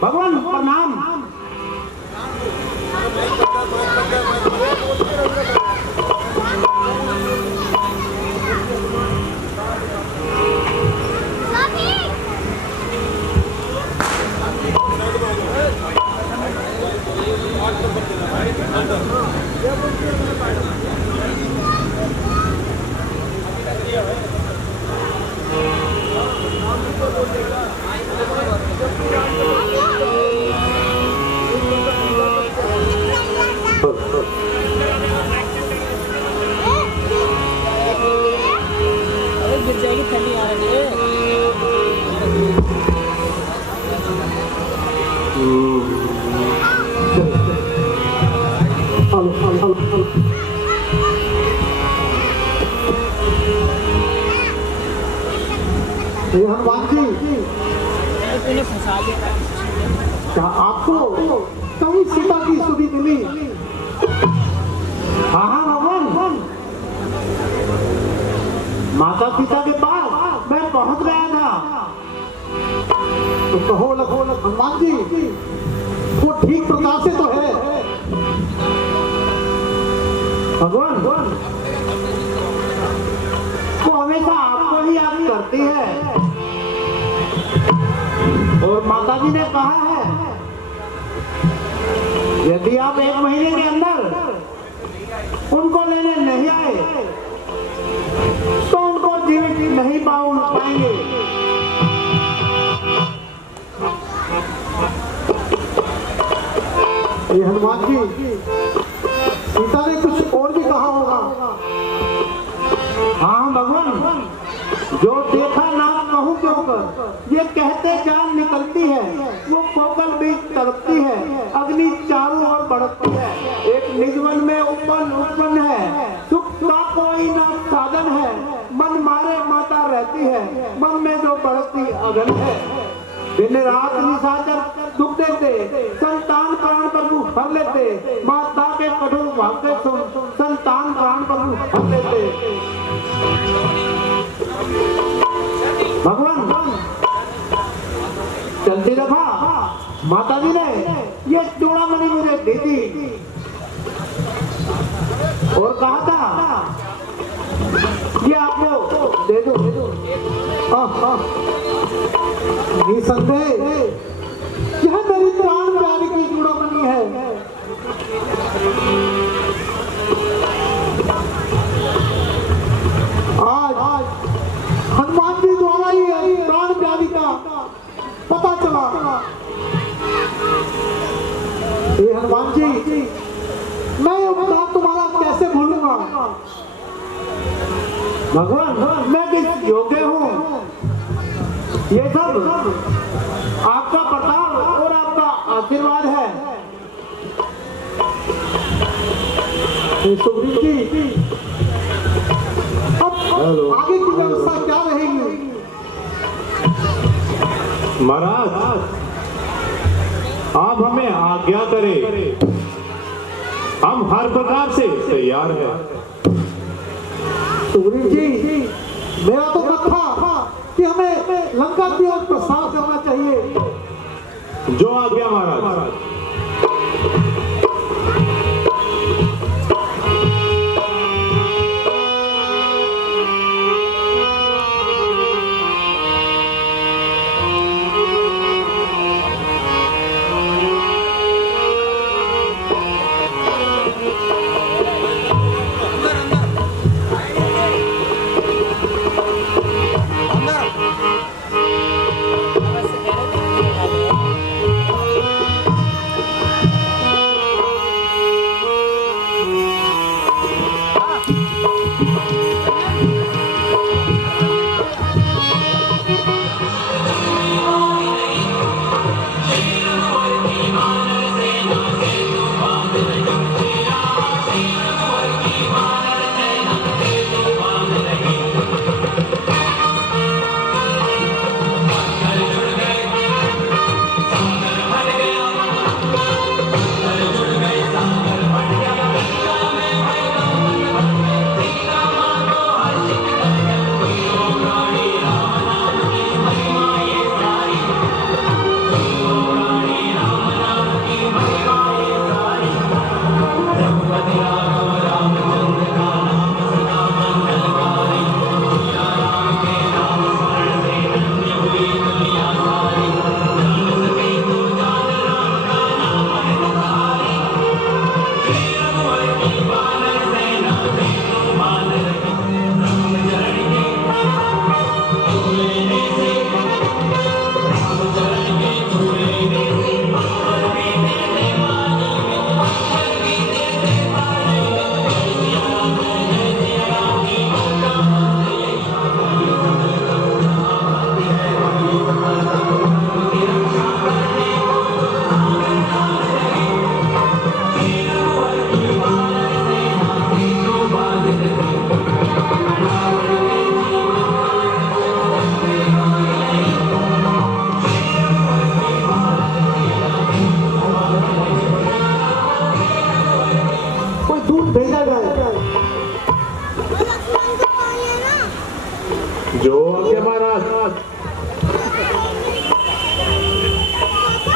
भगवान प्रणाम। हनुमान जी, क्या आपको कहीं सीता की स्तुति मिली? हाँ हाँ भगवान, माता पिता के पास मैं पहुंच गया था। तो कहो हनुमान जी, वो ठीक प्रकार से तो है। भगवान वो हमेशा आपको ही याद करती है और माता जी ने कहा है यदि आप 1 महीने के अंदर उनको लेने नहीं आए तो उनको जीवित नहीं पाएंगे। ये हनुमान जी, सीता ने कुछ और भी कहा होगा। हाँ भगवान, जो देखा नाम कहूं क्यों कर, ये कहते जान निकलती है, वो कोकल भी तड़पती है, अग्नि चारों ओर बढ़ती है, एक निजवन में उपन है, सुख का कोई न साधन है, मन मारे माता रहती है, मन में जो बढ़ती अगन है। दिन रात निशाचर दुख देते, संतान प्राण प्रभु भर लेते, माता के कठोर भागते सुन, संतान प्राण प्रभु भर लेते। भगवान चलती दफा माता जी ने ये चूड़ामणि मुझे दी थी और कहा था ये आपको दे दो। निसंदेह यह मेरी प्राण प्यारी की चूड़ामणि है। आज हनुमान जी द्वारा ही प्राण प्यारी का पता चला। ये हनुमान जी, मैं ये उपकार तुम्हारा कैसे भूलूंगा? भगवान मैं किस योग्य हूँ? ये सब आपका प्रताप और आपका आशीर्वाद है। सुग्रीव जी, अब आगे की व्यवस्था क्या रहेगी? महाराज आप हमें आज्ञा करें, हम हर प्रकार से तैयार हैं। सुग्रीव जी, मेरा तो मत था कि हमें लंका की ओर प्रस्थान करना चाहिए। जो आज्ञा महाराज।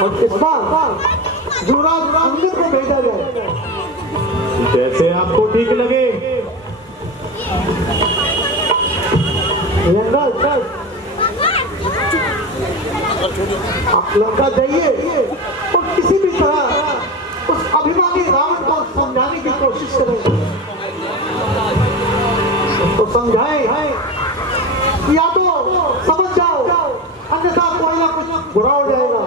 और इस बार युवराज अंगद को भेजा जाए। जैसे आपको ठीक लगे। यंगराज, आप लंका जाइए और किसी भी तरह उस अभिमानी रावण को समझाने की कोशिश करें। तो समझाएं या तो समझ जाओ, अन्यथा कोई ना कुछ बुरा हो जाएगा।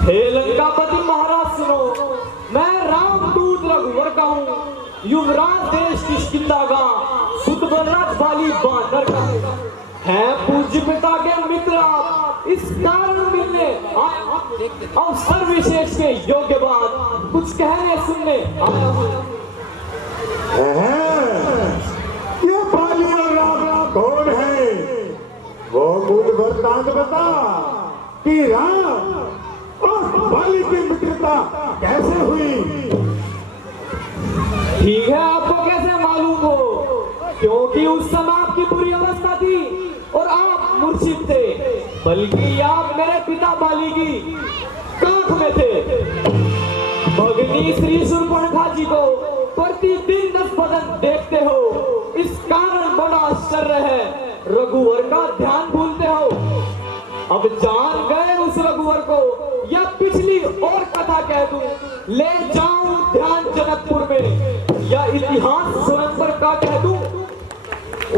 हे लंकापति महाराज सुनो, मैं रामदूत रघुवर का हूँ, युवराज देश किष्किंधा का, सुतबलराज बाली बानर का है, पूज्य पिता के मित्र आप, इस कारण मिलने अवसर विशेष के योग्य बात कुछ कहने सुनने आया हूँ। ये बाली और राम कौन है? वो मूल वृत्तांत बता कि राम और बाली की मित्रता कैसे हुई? ठीक है, आपको कैसे मालूम हो? क्योंकि उस समय आपकी बुरी अवस्था थी और आप मूर्छित थे, बल्कि आप मेरे पिता बाली की काख में थे। भगनी श्री शूर्पणखा जी को प्रतिदिन 10 बदन देखते हो, इस कारण बड़ा आश्चर्य है, रघुवर का ध्यान भूलते हो। अब जान गए उस रघुवर को, या पिछली और कथा कह दूं, ले जाऊं ध्यान जनकपुर में, या इतिहास स्वयंवर का कह दूं,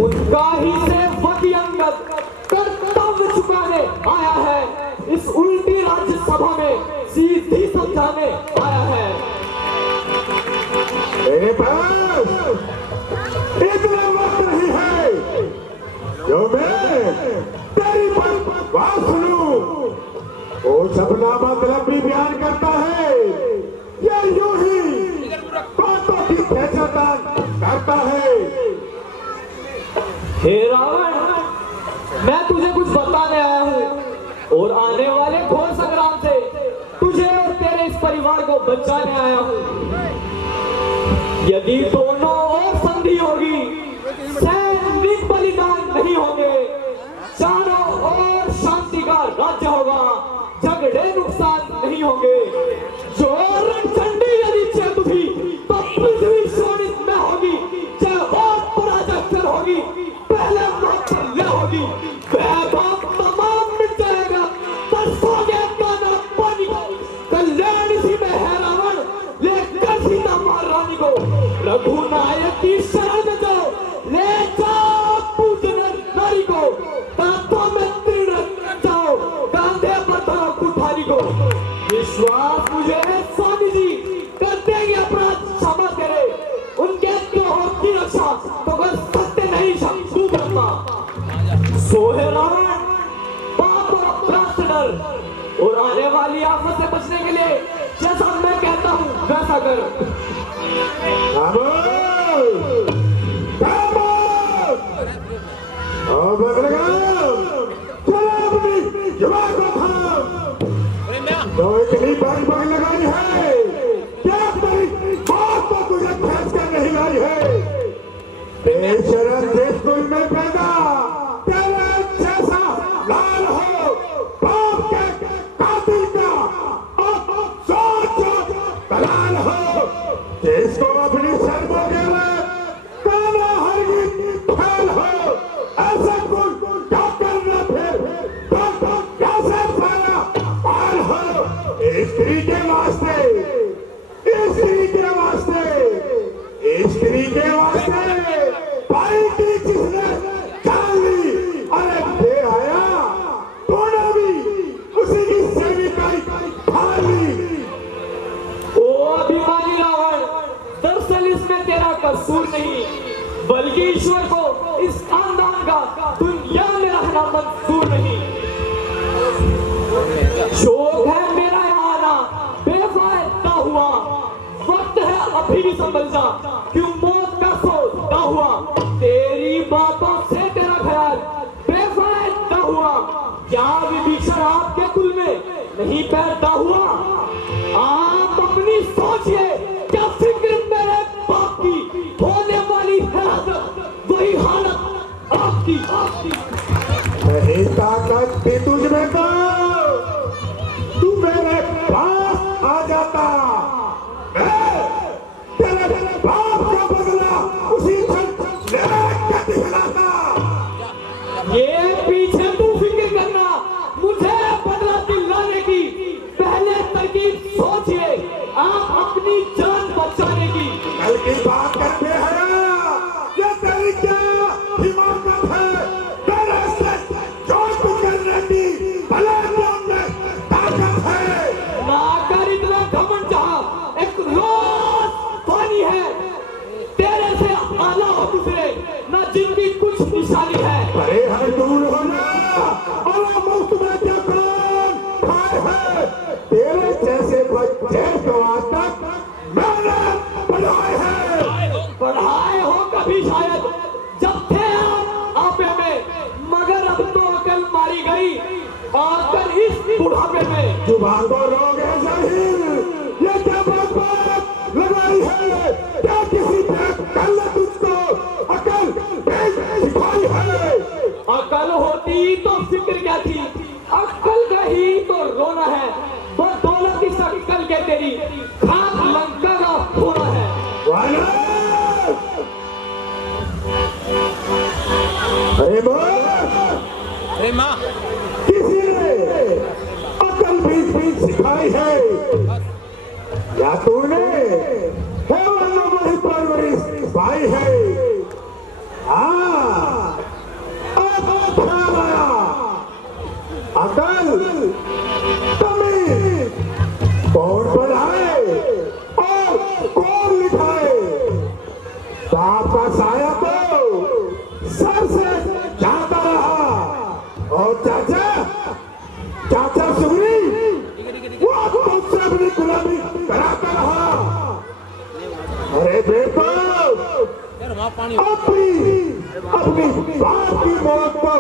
उनका ही सेवक अंगद कर्तव्य चुकाने आया है, इस उल्टी राज्य सभा में सीधी समझाने आया है। मेरे पास इतना वक्त नहीं है जो मैं तेरी बात सुनूं। वो सपना मतलब भी बयान करता है, ये यूं ही बातों की पहचान करता है। हे रावण, मैं तुझे कुछ बताने आया हूँ और आने वाले घोर संग्राम से तुझे और तेरे इस परिवार को बचाने आया हूँ। यदि दोनों और संधि होगी, सैनिक बलिदान नहीं होंगे, चारों ओर शांति का राज्य होगा, झगड़े नुकसान नहीं होंगे। जो रणचंडी यदि चेत उठी तो पृथ्वी शोणित में होगी, चाहे और पराजय होगी, पहले मौत ले होगी, वैभव तमाम मिट जाएगा, तरसोगे दाना पानी को, कल्याण इसी में है रावण, लेकर सीता महारानी को रघुनायक की शरण में जाओ, ले जाओ पूजन नारी को, दांतों में तीर जाओ, कांधे पर धरो कुठारी को। विश्वास मुझे है स्वामी जी कर देंगे, अपराध क्षमा करे, उनके द्रोह की रक्षा तो बस सत्य नहीं शत्रु ब्रह्मा। सोहे रावण पाप और अपराध से डर, और आने वाली आफत से बचने के लिए जैसा मैं कहता हूँ वैसा कर। तो इतनी बड़ी बात लगाई है, क्या तेरी बात तो तुझे फैस कर नहीं लाई है? बेशरम देश कोई में पैदा, तेरे जैसा लाल हो, बाप के कातिल का सोच फल हो जिसको अपनी शर्मों के लिए काला हरगिज फैल हो, ऐसा कुछ क्या करना फिर कैसे सारा पाल हो। स्त्री के वास्ते, स्त्री के वास्ते, स्त्री के वास्ते भाई की जिसने जान ली, अरे बेहया तूने भी उसी की सेविकाई खा ली। ओ अभिमानी रावण, दरअसल इसमें तेरा कसूर नहीं, बल्कि ईश्वर को इस खानदान का दुनिया में रहना मंजूर नहीं। शोक है मेरा यहाँ आना बेफायदा हुआ, वक्त है अभी संभल जा, क्यों मौत का सोचता हुआ। तेरी बातों से तेरा ख्याल बेफायदा हुआ, क्या विभीषण आपके कुल में नहीं पैदा हुआ। आप अपनी सोचिए, क्या फिक्र मेरे बाप की होने वाली है, वही हालत आपकी। नहीं ताकत थी तुझमें तो तू मेरे पास आ जाता, मैं तेरे बाप का बदला उसी क्षण लेकर दिखलाता। ये पीछे तू फिक्र करना, मुझे बदला दिलाने की पहले तरकीब सोचिए, आप अपनी जान बचाने की। कल की बात करते हैं, ये तेरी क्या हिम्मत है मेरे से जो तू करने की भले तुम में ताकत है। ना कर इतना घमंड, जहां एक रोज पानी है तेरे से आला हो दूसरे, ना जिनकी कुछ निशानी है। अरे हर दूर होना और मुफ्त में क्या कौन खाए है, तेरे जैसे बच्चे को आज तक मैंने पढ़ाए हैं। पढ़ाए हो कभी शायद जब थे आप आपे में, मगर अब तो अकल मारी गई आकर इस बुढ़ापे में। जुबान को रोगे जाहिर, ये क्या बात लगाई है, क्या किसी ने कल तुझको अकल सिखाई है। अकल होती तो फिक्र क्या थी, अकल का ही तो रोना है, वो दौलत इस अकल के तेरी खाक लंका का होना है। वाला अरे माँ किसी ने अकल भी सिखाई है या तूने वही परवरिश पाई है। हाँ अब ख्याल आया, अकल तमीज कौन पढ़ाए और कौन लिखाए। बाप का साया तो सर से जाता रहा, और चाचा सुगरी वो मुझसे अपनी गुलामी कराता रहा। अरे बेटो अपनी बाप की मौत को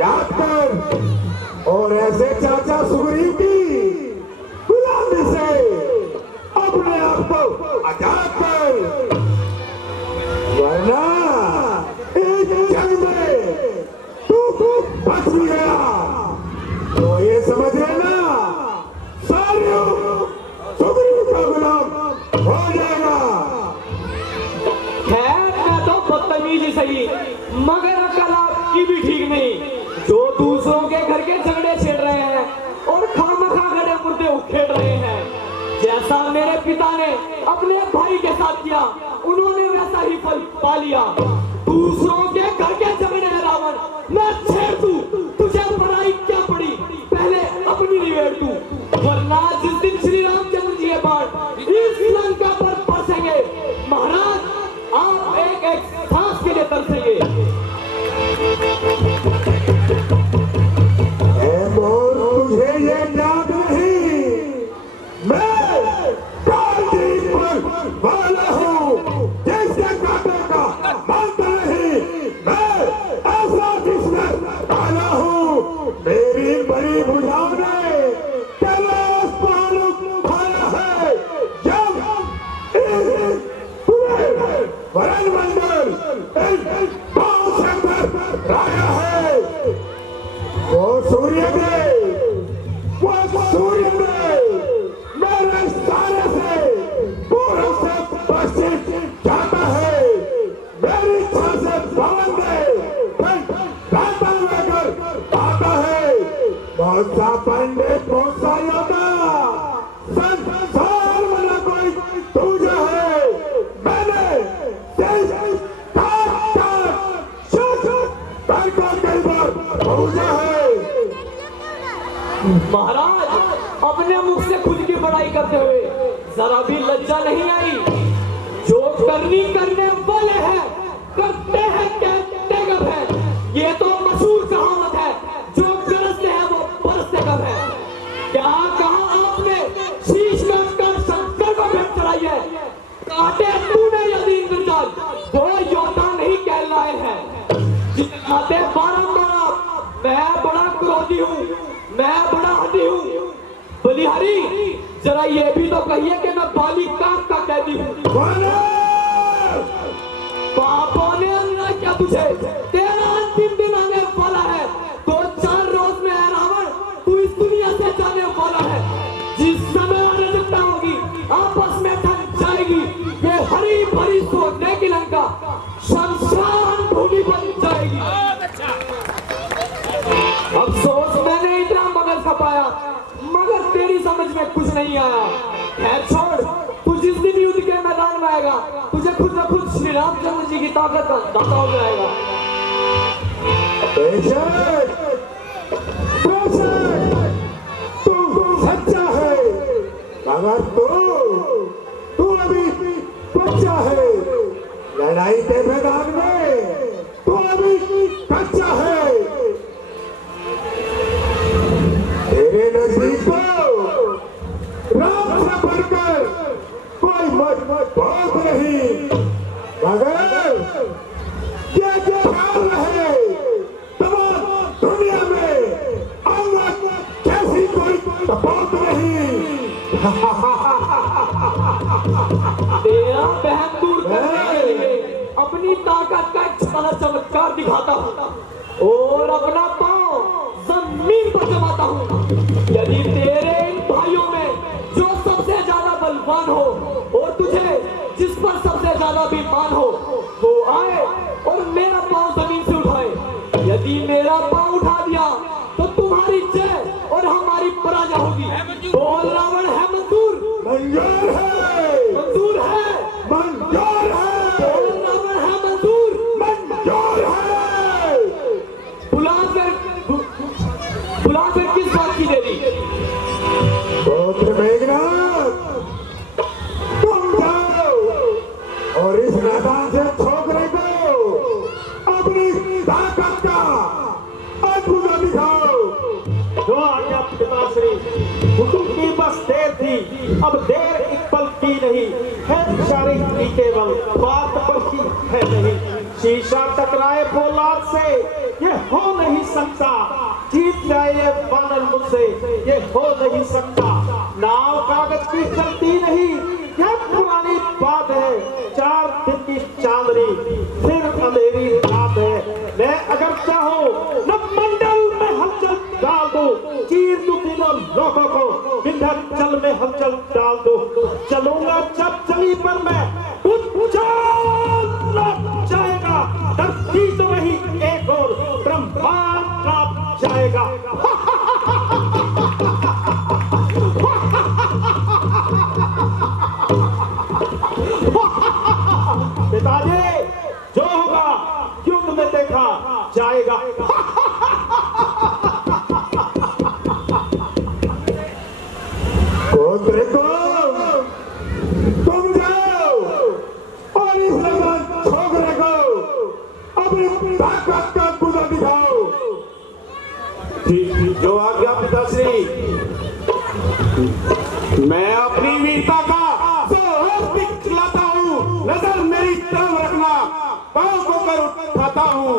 याद कर, और ऐसे चाचा सुगरी की गुलामी से अपने आप को आजाद कर, वरना एक जंग में तू बच भी गया तो ये समझ लेना सारे सुगरी का गुलाम हो जाएगा। खैर मैं तो बदतमीज ही सही, मगर अकल आपकी भी ठीक नहीं, जो दूसरों के घर के झगड़े छेड़ रहे हैं और खामखा गड़े मुर्दे उखेड़ रहे हैं। जैसा मेरे पिता ने अपने भाई के साथ किया, उन्होंने वैसा ही फल पा लिया। दूसरों के घर के झगड़े हैं रावण, मैं छेड़ दूं, तुझे पढ़ाई क्या पड़ी, पहले अपनी निवेड़ दूं, वरना जिस दिन श्री रामचंद्र जी के बाण इस लंका पर बरसेंगे, महाराज आप एक एक सांस के लिए तरसेंगे। तुझे ये याद नहीं, मैं कालदीप वाला हूँ, जिसके कांटे का मानता नहीं, मैं ऐसा जिसमें डाला हूँ। मेरी बड़ी भुजाओं ने कैलाश पहाड़ खाया है, जब पूरे वरण मंडल पांव से अंदर आया है। वो सूर्य देव मेरे सारे से सा पंडित बहुत सा योद्धा संसार वाला कोई तुझा है मैंने महाराज अपने मुख से खुद की बड़ाई करते हुए जरा भी लज्जा नहीं आई। जो करने वाले हैं करते हैं कहते कब है। ये तो मशहूर कहावत है, जो गरजते हैं वो बरसते कब है। क्या कहा आपने शीश कर शंकर को भेंट चढ़ाई है। काटे तूने यदि इंद्रजाल वो योद्धा नहीं कहलाए हैं। जितने बारंबार मैं बड़ा क्रोधी हूँ, मैं बड़ा हठी हूँ। बलिहारी जरा ये भी तो कहिए कि मैं बाली काट का कैदी हूँ। पापों ने अंदर क्या तुझे तेरा अंतिम दिन आने वाला है। 2-4 रोज में है रावण तू इस दुनिया से जाने वाला है। जिस समय अराजकता होगी आपस में ठन जाएगी। ये हरी भरी सोने की लंका शमशान भूमि बन जाएगी। अफसोस मैंने इतना मगज खपाया मगर तेरी समझ में कुछ नहीं आया। खैर छोड़, तू जिस दिन युद्ध के मैदान में आएगा तुझे खुद न खुद श्री रामचंद्र जी की ताकत का दाता हो जाएगा। तू सच्चा है मगर तू अभी बच्चा है। लड़ाई के मैदान में तू अभी कच्चा है। तेरे नजदीक को राम से बढ़कर कोई मत बहुत नहीं। मगर ये ख्याल रहे तमाम दुनिया में औरत जैसी कोई बहुत नहीं। तेरा बहन दूर करने के लिए अपनी ताकत का एक छोटा चमत्कार दिखाता हूँ और अपना पांव जमीन पर जमाता हूँ। यदि तेरे इन भाइयों में जो सबसे ज्यादा बलवान हो और तुझे जिस पर सबसे ज्यादा बेईमान हो वो आए और मेरा पांव जमीन से उठाए। यदि मेरा पांव उठा दिया तो तुम्हारी जय और हमारी पराजय होगी। बोल रावण है मंजूर? मंजूर है, मंजूर है, मंजूर है। बोल रावण है मंजूर? मंजूर है। बुलाकर किस बात की देरी? पुत्र मेघनाथ तुम जाओ और इस मैदान से छोकरे को अपनी ताकत का अद्भुत दिखाओ। जो आज्ञा पिताश्री, हुकुम की बस देर थी, अब देर एक पल की नहीं है। सारी की केवल बात पर की है नहीं। शीशा टकराए फौलाद से ये हो नहीं सकता। जीत जाए ये वानर मुझसे ये हो नहीं सकता। नाव कागज की चलती नहीं, यह पुरानी बात है। 4 दिन की चांदनी फिर अंधेरी रात है। मैं अगर चाहूं न मंडल में हलचल डाल दूं, चीर दूं तीनों लोगों को, विंध्याचल में हलचल डाल दूं। चलूंगा जब चली पर मैं जाएगा। धरती तो नहीं एक और ब्रह्मांड कांप जाएगा। पिताजी जो होगा युद्ध में देखा जाएगा। पुत्र को तुम जाओ और इस मैदान छोकरे को अपनी ताकत का गुजर दिखाओ। जो आज्ञा पिताश्री, मैं अपनी वीरता का दिखलाता हूँ। नजर मेरी तरफ रखना, पाँव को कर उठाता हूँ।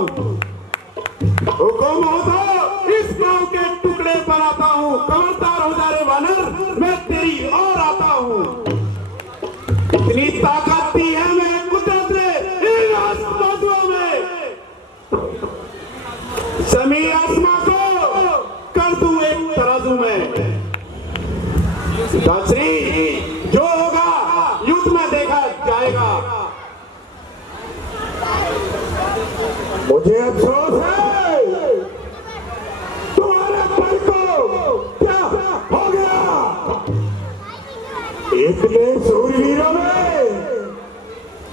हुकुम हो तो इस गांव के टुकड़े बनाता हूँ। खबरदार हो जा रे वानर, मैं तेरी ओर आता हूँ। इतनी ताकत दी है मैं कुदरत ने इन आसमानों में। जमीन आसमां को कर दूं एक तराजू में। पिताश्री जो होगा युद्ध में देखा जाएगा। मुझे अफसोस है तुम्हारे पर को इतने सूरवीरों में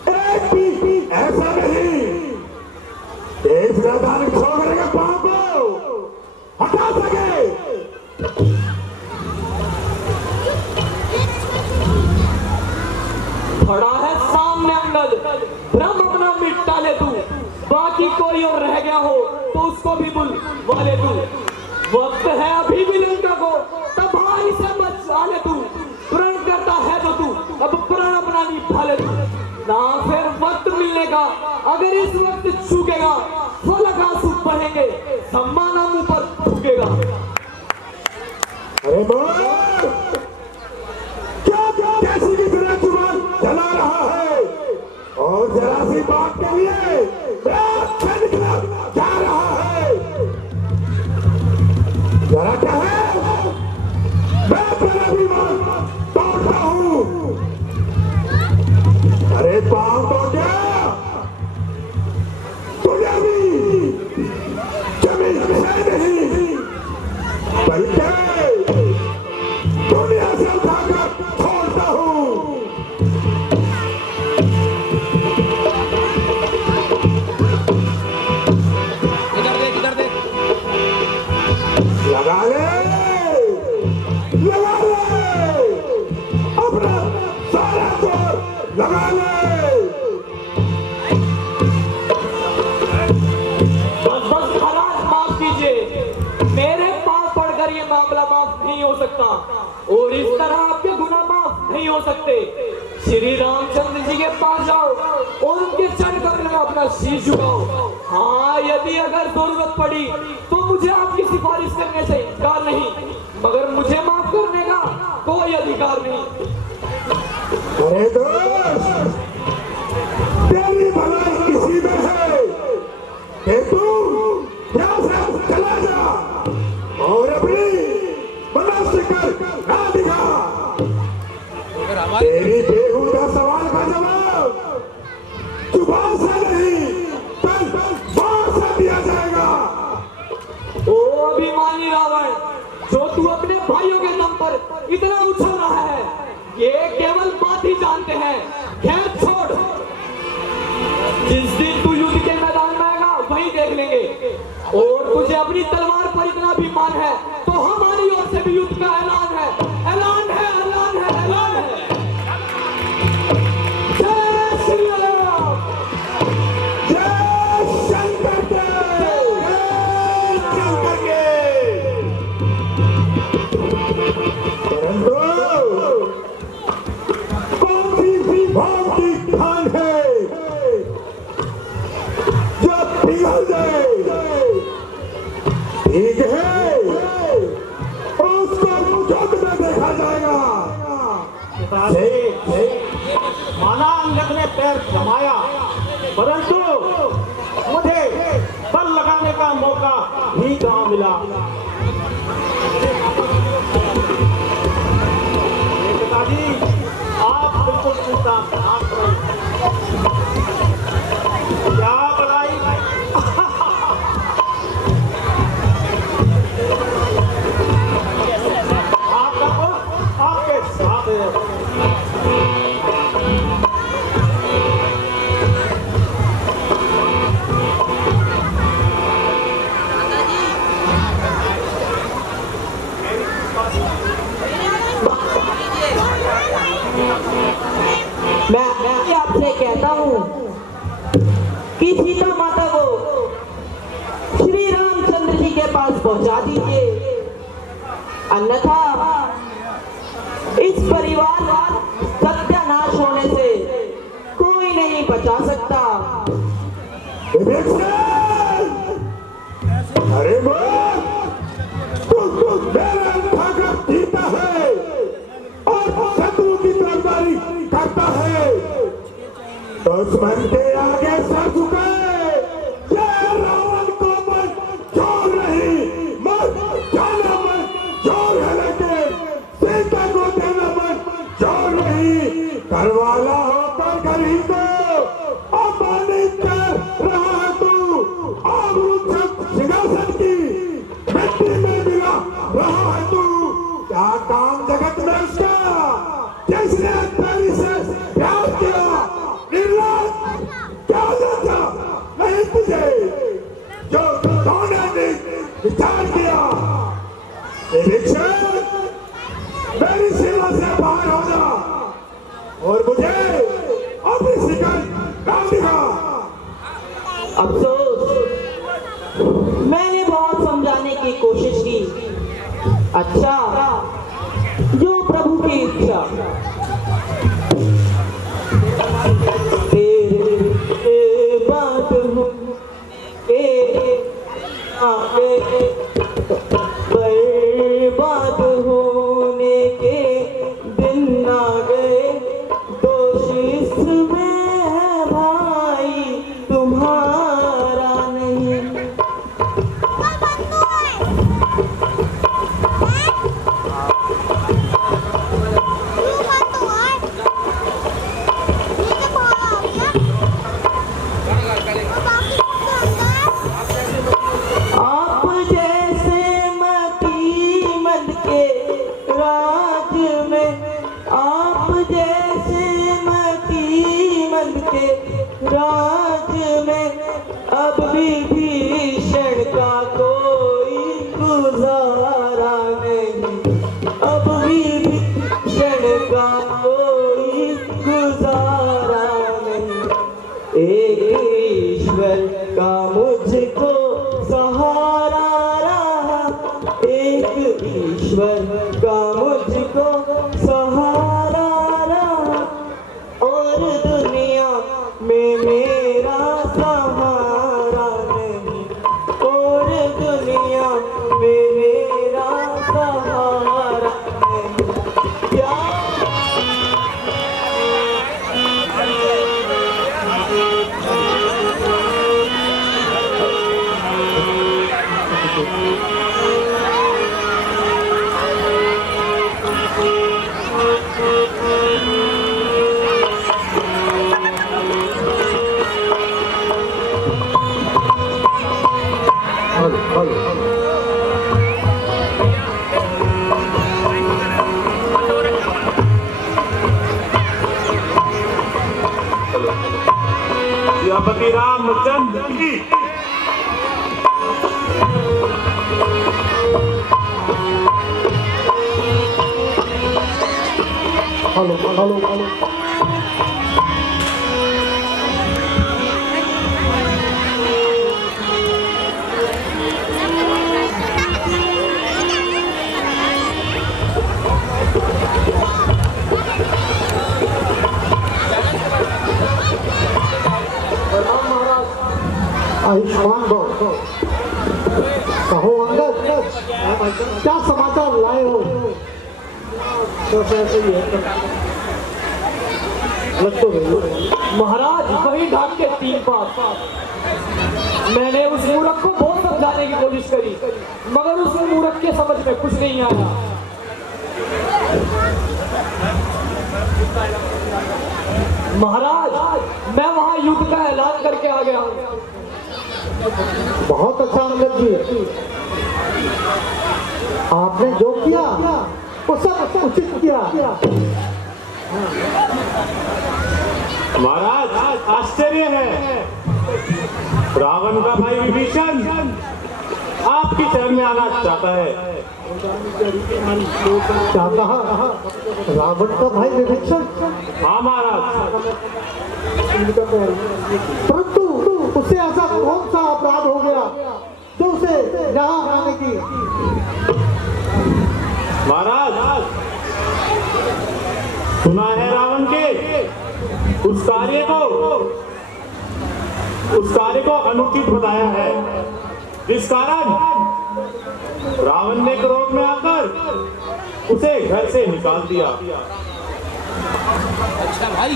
एक भी ऐसा नहीं इस मैदान छोकरे के पांव को हटा सके। खड़ा है सामने अंगद, भ्रम अपना मिटा ले तू, बाकी कोई और रह गया हो तो उसको भी बुलवा ले तू। वक्त है अभी भी लंका को तबाही से बचा ले तू, प्रण करता है तो तू अब प्रण अपना निभा ले तू। ना फिर वक्त मिलने का, अगर इस वक्त चूकेगा फलक आंसू बहेंगे, सम्मान मुंह पर थूकेगा। अरे बोल क्या क्या कैसी की तरह जुबान चला रहा है और जरा सी बात के लिए निकला जा रहा है। जरा क्या है मैं तेरा विमान तोड़ता हूँ। अरे पाँव तो क्या तुझे भी जमीन से नहीं बल्कि दुनिया से उठाकर छोड़ता हूँ। इधर देख लगा ले अपना सारा जोर लगा ले। बस हालात माफ कीजिए, मेरे पास पड़कर ये मामला माफ नहीं हो सकता और इस तरह आपके गुनाह माफ नहीं हो सकते। श्री रामचंद्र जी के पास जाओ और उनके चरण कमल में अपना शीश झुकाओ। हाँ, यदि अगर जरूरत पड़ी तो मुझे आपकी सिफारिश करने से इनकार नहीं, मगर मुझे माफ करने का कोई अधिकार नहीं। अरे दोस्त तेरी भलाई किसी में है कि तू यहाँ से चला जा और अपनी मनुष्य कर ना दिखा। तेरी बेहुदा सवाल का जवाब जुबान से नहीं कल बात से दिया जाएगा। ओ अभिमानी रावण, जो तू अपने भाइयों के दम पर इतना उछल रहा है, ये केवल बात ही जानते हैं। खैर छोड़, जिस दिन तू युद्ध के मैदान में आएगा वहीं देख लेंगे। और तुझे अपनी तलवार पर इतना भी मान है तो हमारी ओर से भी युद्ध का ऐलान है, ऐलान है, ऐलान है, ऐलान है। जय श्री राम, जय शंकर के, जय शंकर के। परंतु कौन सी भौम की खान है जो पिघल जाए? ठीक है, उसको युद्ध में देखा जाएगा। माना अंगद ने पैर जमाया, परंतु मुझे बल लगाने का मौका ही कहाँ मिला। पिताजी आप बिल्कुल चिंता ना करें। क्या बड़ाई आपका पुत्र आपके साथ है। मैं आपसे कहता हूँ कि सीता माता को श्री रामचंद्र जी के पास पहुंचा दीजिए, अन्यथा इस परिवार का सत्यानाश होने से कोई नहीं बचा सकता। अरे तू मेरा उठाकर जीता है और शत्रु की तरफदारी करता है, दुश्मन के आगे सर झुकाए। ये रावण को मन जोर नहीं, मन जाना मन जोर है, लेकिन सीता को देना मन जोर नहीं। करवाला होकर गरीब को अपमानित कर रहा है तू, सिंहासन की मिट्टी में मिला रहा है तू। क्या काम जगत में उसका जिसने विभीषण, मेरी सीमा से बाहर हो जा और मुझे अपनी शिकन डाल दिखा। अफसोस, मैंने बहुत समझाने की कोशिश की। अच्छा, जो प्रभु की इच्छा। तेरे बात हो बर्बाद होने के दिन आ गए। दोष इसमें है भाई तुम्हारा नहीं। आप जैसे मतीमंद के राज में, आप जैसे मतीमंद के राज में अब भी भीषण का कोई गुजारा नहीं। अब भी भीषण का कोई गुजारा नहीं। एक ईश्वर का मुझको सहारा रहा, एक ईश्वर का मुझको सहारा रहा, और दुनिया में मेरा सहारा नहीं, और दुनिया में मेरा सहारा नहीं। क्या सियापति रामचंद्र की हेलो हेलो हेलो। आयुष्मान भव। कहो अंगद, क्या समाचार लाए हो? महाराज, वही ढाक के 3 पास। मैंने उस मूर्ख को बहुत समझाने की कोशिश करी, मगर उस मूर्ख के समझ में कुछ नहीं आया। महाराज, मैं वहां युद्ध का ऐलान करके आ गया हूं। बहुत अच्छा अंगद जी, आपने जो किया वो सब उचित किया। महाराज, आश्चर्य है, रावण का भाई विभीषण आपकी शरण में आना चाहता है। क्या कहा? रावण का भाई विभीषण? हाँ महाराज, परंतु उसे ऐसा कौन सा अपराध हो गया जो उसे यहाँ आने की? महाराज, सुना है रावण के उस कार्य को अनुचित बताया है, जिस कारण रावण ने क्रोध में आकर उसे घर से निकाल दिया। अच्छा भाई,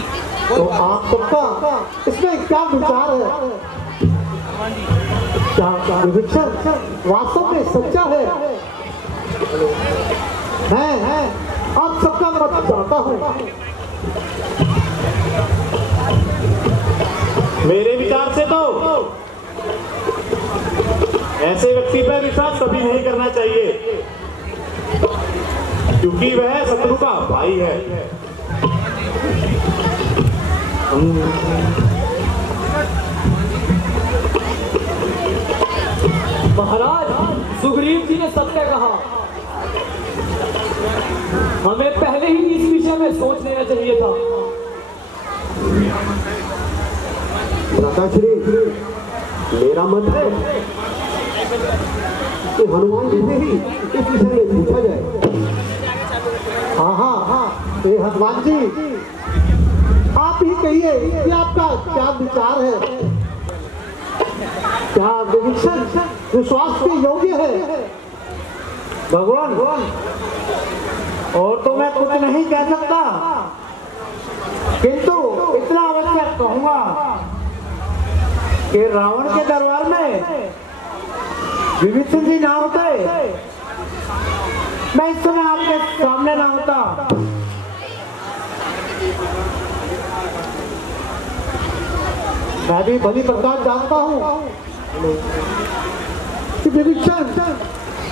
तो आप सबका इसमें क्या विचार है? क्या विभीषण वास्तव में सच्चा है? मैं आप सबका मत चाहता हूँ। मेरे विचार से तो ऐसे व्यक्ति पर विश्वास कभी नहीं करना चाहिए, क्योंकि वह शत्रु का भाई है। महाराज, सुग्रीव जी ने सत्य कहा। हमें पहले ही इस विषय में सोच लेना चाहिए था। श्री मेरा मत है कि हनुमान जी से ही इस विषय में पूछा जाए। हाँ, ये हनुमान जी, आप ही कहिए कि आपका क्या विचार है, क्या विवेचन विश्वास के योग्य है? भगवान, और तो मैं कुछ नहीं कह सकता, किंतु इतना अवश्य कहूंगा कि रावण के दरबार में विभीषण जी ना होते, मैं इस समय आपके सामने ना होता। मैं भी भली प्रकार जानता हूँ कि विभीषण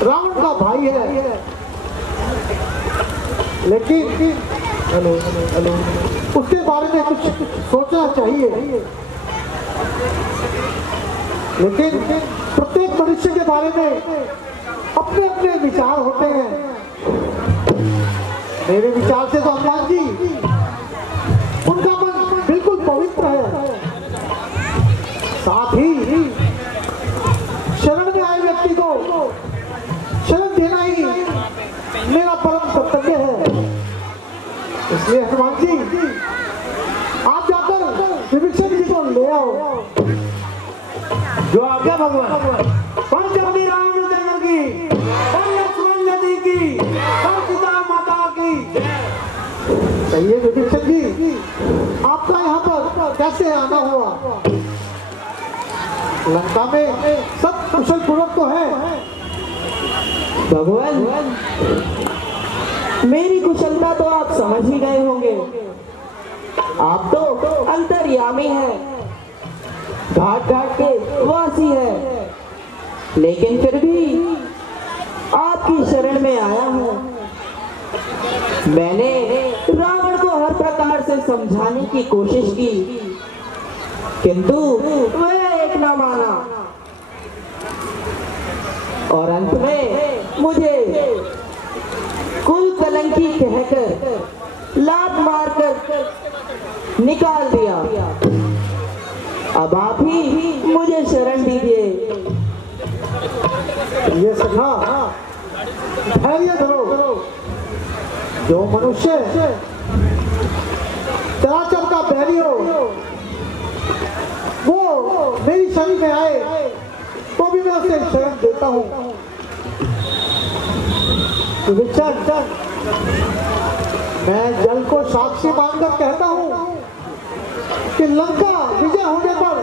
रावण का भाई है, लेकिन उसके बारे में कुछ सोचना चाहिए। लेकिन प्रत्येक मनुष्य के बारे में अपने अपने विचार होते हैं। मेरे विचार से तो हनुमान जी, उनका मन बिल्कुल पवित्र है। साथ ही शरण में आए व्यक्ति को शरण देना ही मेरा परम कर्तव्य है। इसलिए हनुमान जी, आप जाकर विभीषण जी को ले आओ। जो आज्ञा भगवान। पर जब रामचंद्र की, पर लक्ष्मण नदी की, पर सीता माता की। कहिए विभीषण जी, आपका यहाँ पर कैसे आना हुआ? लंका में सब कुशल पूर्वक तो है। भगवान, मेरी कुशलता तो आप समझ ही गए होंगे। आप तो अंतर्यामी हैं, घाट घाट के वासी है, लेकिन फिर भी आपकी शरण में आया हूँ। मैंने रावण को हर प्रकार से समझाने की कोशिश की, किंतु वह एक न माना और अंत में मुझे कुल कलंकी कहकर लात मारकर निकाल दिया। अब आप ही मुझे शरण दीजिए। ये सखा, धैर्य धरो। जो मनुष्य चराचर का बैरी हो, वो मेरी शरण में आए तो भी मैं उसे शरण देता हूँ। विभीषण, मैं जल को साक्षी मानकर कहता हूँ कि लंका विजय होने पर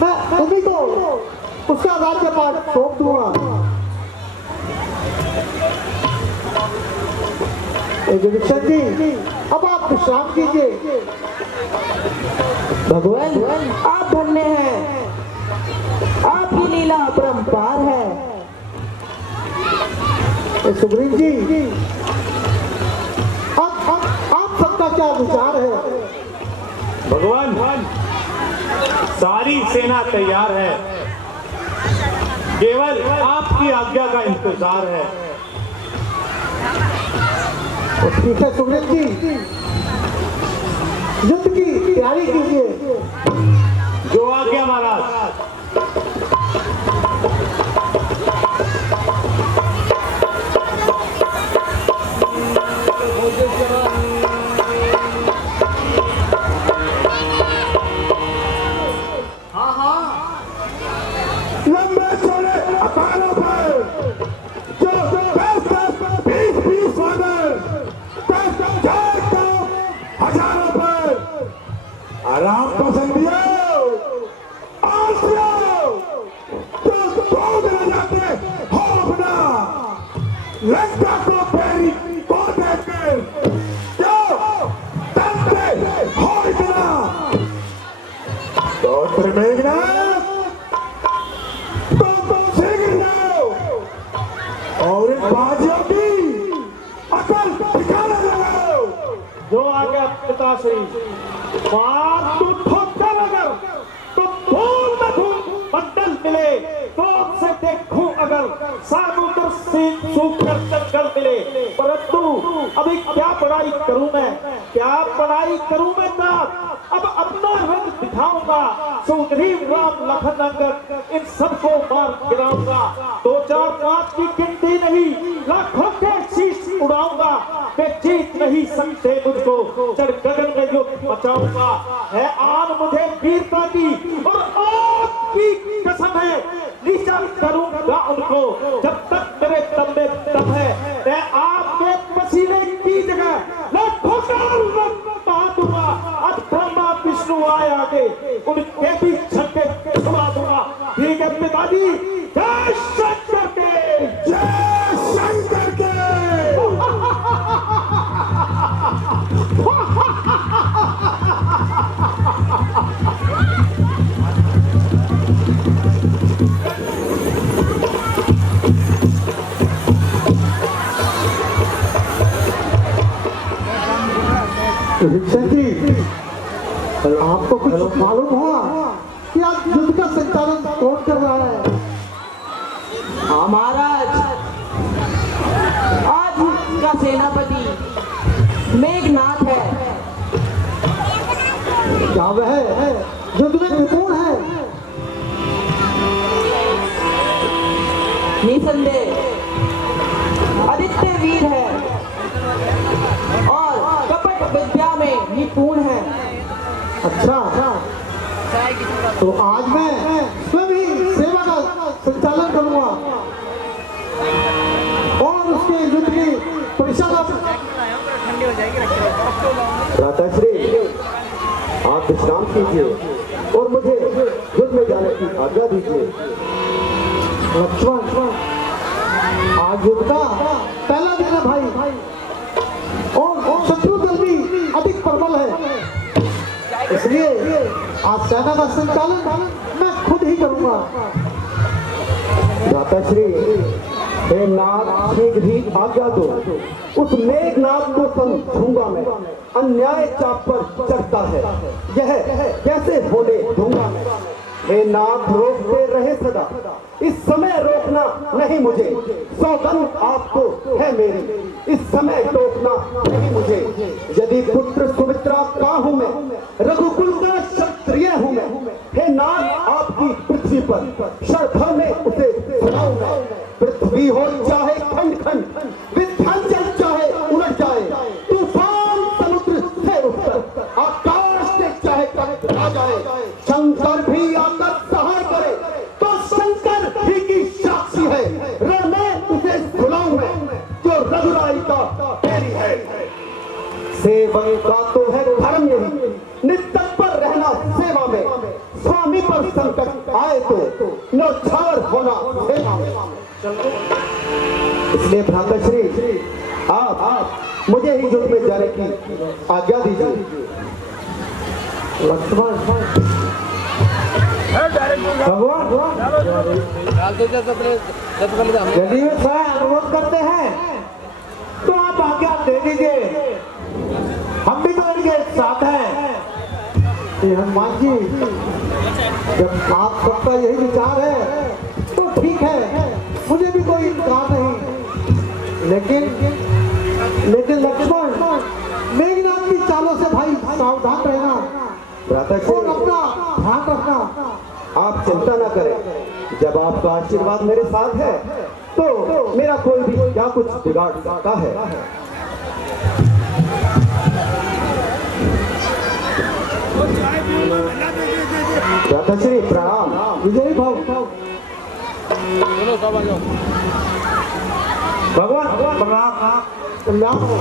मैं उन्हीं को उसका राज्यपाल सौंप दूंगा। विभीषण जी, अब आप विश्राम कीजिए। भगवान, आप धन्य हैं, आपकी लीला अपरंपार है। सुग्रीव जी, आप सबका क्या विचार है? भगवान, सारी सेना तैयार है, केवल आपकी आज्ञा का इंतजार है। तो ठीक है सुग्रीव जी, युद्ध की तैयारी कीजिए। जो आज्ञा महाराज। लंबे चौड़े अखाड़ों पर जो 10-20 वानर, 10,000 हजारों पर आराम पसंदियों आसियों जो दूध ले जाते हो अपना लंका को फेरी को देखकर क्यों डरते हो इतना? तो त्रिमेघनाथ, और इन बाजियों की अकल ठिकाने लगाओ। जो आज्ञा पिताश्री। मार तू ठोकर अगर तो खून में खून बदल मिले, तो से देखूं अगर सामुद्र से सूखकर चक्कर मिले, परंतु अभी क्या पढ़ाई करूं मैं, क्या पढ़ाई करूं मैं तात? अब अपना रंग दिखाऊंगा, सुग्रीव राम लखन अंगद इन सबको मार गिराऊंगा। 2 4 5 की गिनती नहीं, लाखों के शीश उड़ाऊंगा। वे जीत नहीं सकते मुझको, चढ़ गगन में युद्ध मचाऊंगा। है आन मुझे वीरता की और आग की कसम है, नीचा करूंगा उनको जब तक मेरे दम में दम है। मैं आपके पसीने की जगह लाखों का रक्त बहा दूंगा। अब ब्रह्मा विष्णु आए आगे, उनके भी झंडे छुड़ा दूंगा। ठीक है पिताजी, जय शंकर के, जय शंकर के। ऋषभ जी, आपको कुछ मालूम हुआ कि आज युद्ध का संचालन कौन कर रहा है? हाँ महाराज, आज का सेनापति मेघनाथ है। क्या वह युद्ध में निपुण है? निसंदेह आदित्य वीर है और कपट विद्या में निपुण है। अच्छा, तो आज मैं स्वयं ही सेवा का संचालन करूंगा और उसके युद्ध की परीक्षा का। भ्राताश्री, आप विश्राम कीजिए और मुझे युद्ध में जाने की आज्ञा दीजिए। लक्ष्मण, आज युद्ध का पहला दिन है भाई, और शत्रु दल भी अधिक प्रबल है, इसलिए आज सेना का संचालन मैं खुद ही करूंगा। भ्राताश्री, हे नाथ, शीघ्र ही आज्ञा दो। उस मेघनाथ को समझूंगा मैं, अन्याय चाप पर चढ़ता है, यह कैसे होने दूंगा मैं। हे नाथ, रोकते रहे सदा, इस समय रोकना नहीं मुझे। सौगंध आपको है मेरी, इस समय टोकना नहीं मुझे। यदि पुत्र सुमित्रा का हूं मैं, रघुकुल का क्षत्रिय हूं मैं। हे नाथ, आपकी पृथ्वी पर क्षण भर में उसे सुनाऊंगा। पृथ्वी हो चाहे खंड खंड, विंध्याचल चाहे उलट जाए, तूफान समुद्र से उठकर आकाश से चाहे टकरा जाए, शंकर भी आकर सहाय करे तो शंकर ही की साक्षी है। रण में उसे सुनाऊं मैं जो रघुराई का बैरी है। सेवक का तो है धर्म यही, नितत्पर रहना सेवा में। स्वामी पर संकट आए तो न्यौछावर होना सेवा में। इसलिए भ्राताश्री, आप मुझे ही युद्ध में जाने की आज्ञा दीजिए। लक्ष्मण, यदि वे स्वयं अनुरोध करते हैं तो आप आज्ञा दे दीजिए, हम भी तो इनके साथ हैं। हनुमान जी, जब आप सबका यही विचार है तो ठीक है, मुझे भी कोई इनकार नहीं, लेकिन लक्ष्मण, मेघनाथ की चालों से भाई सावधान रहना और अपना ध्यान रखना। आप चिंता न करें, जब आपका आशीर्वाद मेरे साथ है तो मेरा कोई भी क्या कुछ बिगाड़ सकता है। भ्राताश्री, प्रणाम। विजयी भाव। भगवान प्रणाम। कल्याण हो।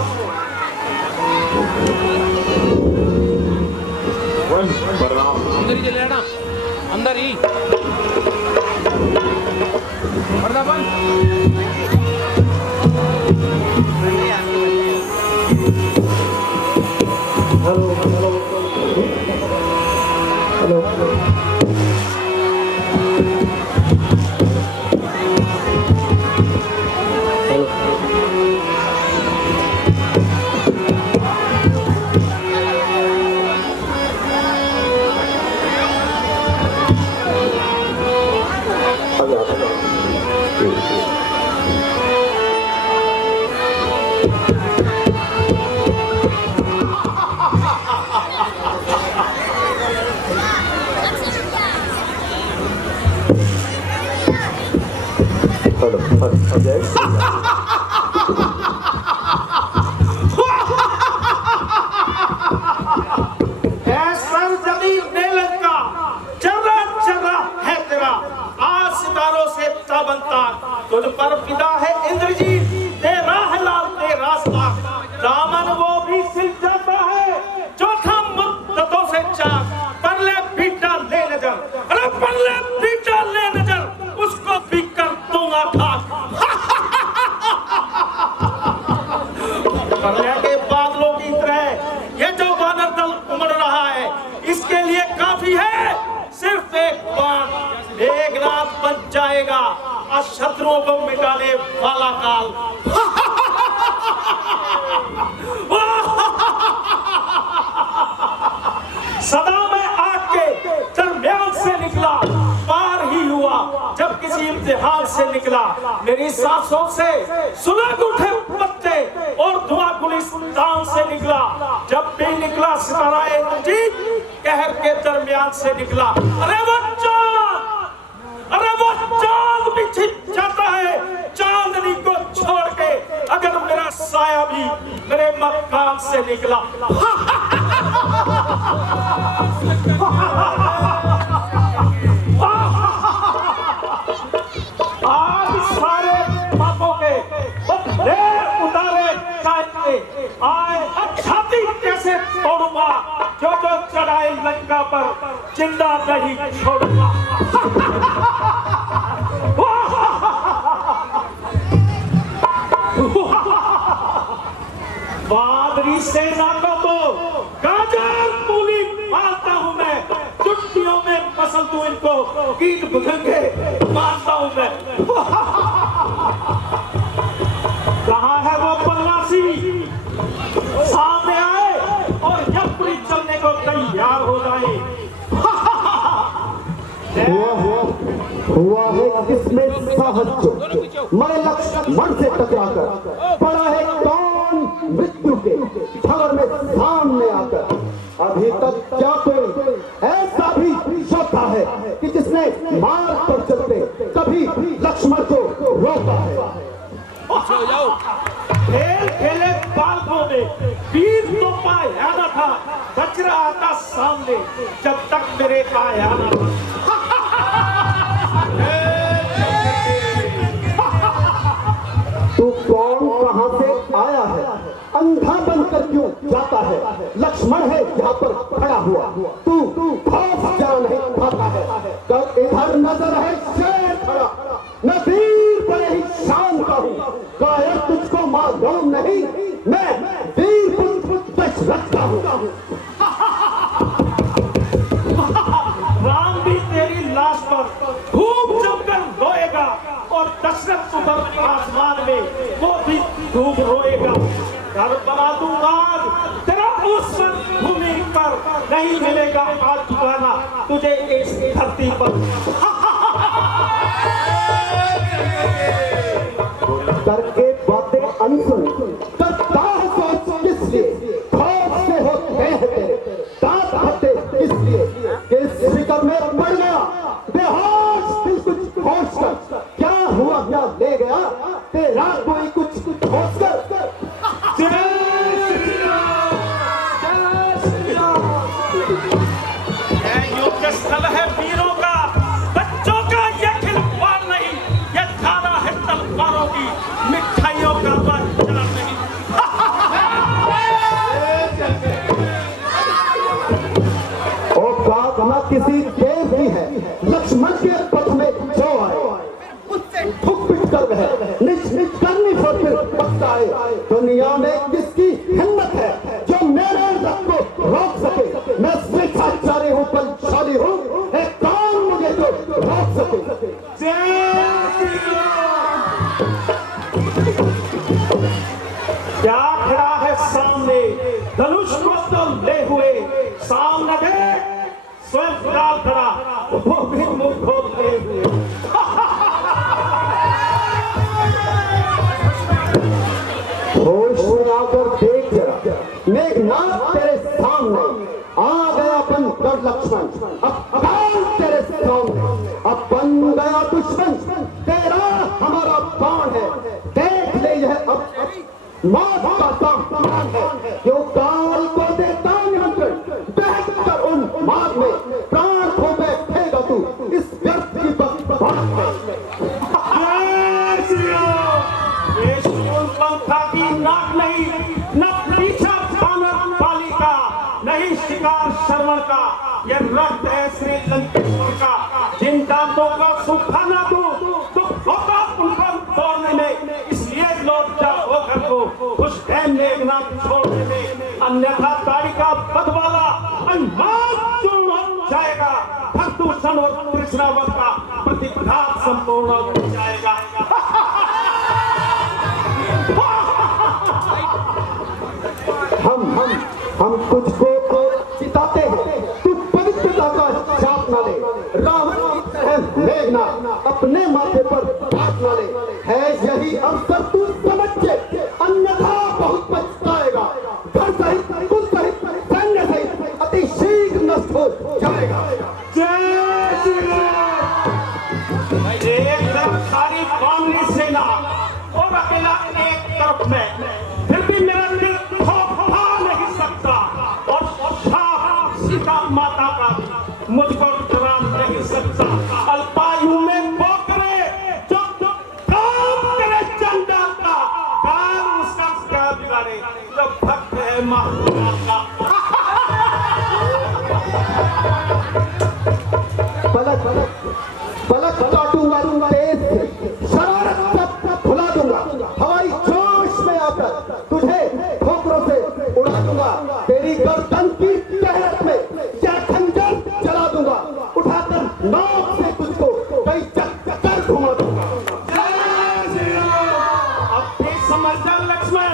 अंदर ही चले जाना, अंदर ही पर्दा बंद। Hello hello hello. फल फल जय श्री राम। बनता तुझ पर फिदा है इंद्रजीत, तेरा है लाल तेरा रास्ता। दामन वो भी सिल जाता है जो था मुद्दतों से चाक। पर ले बीटा ले नजर, अरे पर ले बीटा ले नजर, उसको भी कर दूंगा खाक। परले के बादलों की तरह ये जो वानर दल उमड़ रहा है, इसके लिए काफी है सिर्फ एक बाण। एक रात बच जाएगा शत्रुओं को मिटाने वाला काल। सदा में आग के दरमियान से निकला, पार ही हुआ जब किसी इम्तिहान से निकला। मेरी सांसों से सुलग उठे पत्ते और धुआं गुलिस्तान से निकला। जब भी निकला सितारा इंद्रजीत, कहर के दरमियान से निकला। अरे वो चांद भी छिप जाता है चांदनी को छोड़ के, अगर मेरा साया भी मेरे मकान से निकला। आज सारे पापों के बदले उतारे जाएंगे। आए छाती कैसे तोड़ूंगा, जो जो चढ़ाए लंका पर जिंदा नहीं छोड़ूंगा। बादरी सेना को तो गाजर मूली मारता हूँ मैं, चुटकियों में मसल दूं इनको, कीट भुजंगे मारता हूँ मैं। कहाँ है वो पन्नासी, सामने आए और यपरी चलने को तैयार हो जाए। हुआ है किसमें साहस जो मैं लक्ष्मण से टकराकर पड़ा है कौन मृत्यु के छावर में सामने आकर। अभी तक क्या कोई ऐसा भी सोचा है कि जिसने मार्ग पर चलते कभी लक्ष्मण को रोका है। खेल खेले बालकों में वीर तो पाया न था, बच रहा था सामने जब तक मेरे आया न था। तू कौन कहां से आया है, अंधा बनकर क्यों जाता है। लक्ष्मण है यहाँ पर खड़ा हुआ, तू खौफ जान नहीं खाता है। कर इधर नजर है शेर खड़ा, मैं वीर बड़े ही शान का हूँ। कायर तुझको मालूम नहीं, मैं वीर पुत्र दशरथ का हूँ। राम भी तेरी लाश पर खूब जमकर रोएगा और दशरथ उधर आसमान में वो भी खूब रोएगा। घर बना दूंगा तेरा उस भूमि पर, नहीं मिलेगा आज ठिकाना तुझे इस धरती पर। करके बातें अनसुन करता है सोच किस लिए, खौफ से होते हैं तेरे दांत हटे किस लिए। किस फिक्र में पड़ गया बेहोश दिल कुछ होश कर, क्या हुआ क्या ले गया तेरा कोई कुछ होश कर। युद्ध स्थल है वीरों का, बच्चों का ये खिलवाड़ नहीं, ये खाना है तलवारों की, मिठाइयों का बाजार नहीं। औकात न किसी देव की है, लक्ष्मण के पथ में जो आए ठुक पिट कर वह निच निच करनी पर फिर पछताए। दुनिया में किसकी हिम्मत है जो मेरे रथ को रोक सके। मैं स्वेच्छाचारी हूँ, बलशाली हूँ, एक कौन मुझे तो रोक सके। क्या खड़ा है सामने धनुष को तो ले हुए, सामने देख स्वयं डाल खड़ा वो भी मुख खोले हुए। होश में आकर देख जरा, मेघनाथ तेरे सामने आ गया बनकर लक्ष्मण। अब काल तेरे सामने, अब बन गया दुश्मन तेरा हमारा प्राण खो बैठेगा तू इस व्यर्थ की बकवास में। ये शूरपंखा की नाक नहीं, न पीछा बानर पाली का, नहीं शिकार श्रवण का, ये रक्त है श्री लंकेश्वर का। जिन दांतों का सुखाना दो तो होगा उनका तोड़ने में, इसलिए लौट जा होकर को खुश है मेघनाथ छोड़ने में, अन्यथा ताड़ी का बदवाला अनमान चूर्ण हो जाएगा। भक्तभूषण और कृष्णावत का प्रतिपदार्थ संपूर्ण हो जाएगा। हम तुझको तो चिताते हैं, तू पवित्रता का जाप न ले। रावण की तरह मेघनाथ अपने माथे पर हाथ न ले। है यही अवसर तू समझ के, अन्यथा बहुत पछताएगा। घर सहित कुल सहित सैन्य सहित अति शीघ्र नष्ट हो जाएगा। जय श्री राम। एक तरफ सारी बानरी सेना और अकेला एक तरफ में, फिर भी मेरा दिल खौफा नहीं सकता, और शाप सीता माता का मुझको डरा नहीं सकता। अल्पायु में बोकरे जो काम करे चंदा का, काम उसका क्या बिगाड़े जो भक्त है महात्मा का। पलक काटूंगा तेज से, शरारत सब भुला दूंगा। हमारी जोश में आकर तुझे ठोकरों से उड़ा दूंगा। तेरी गर्दन की तहत में यह खंजर जला दूंगा। उठाकर नाक से तुझको कई चक्कर घुमा दूंगा। अब भी समझ जा लक्ष्मण,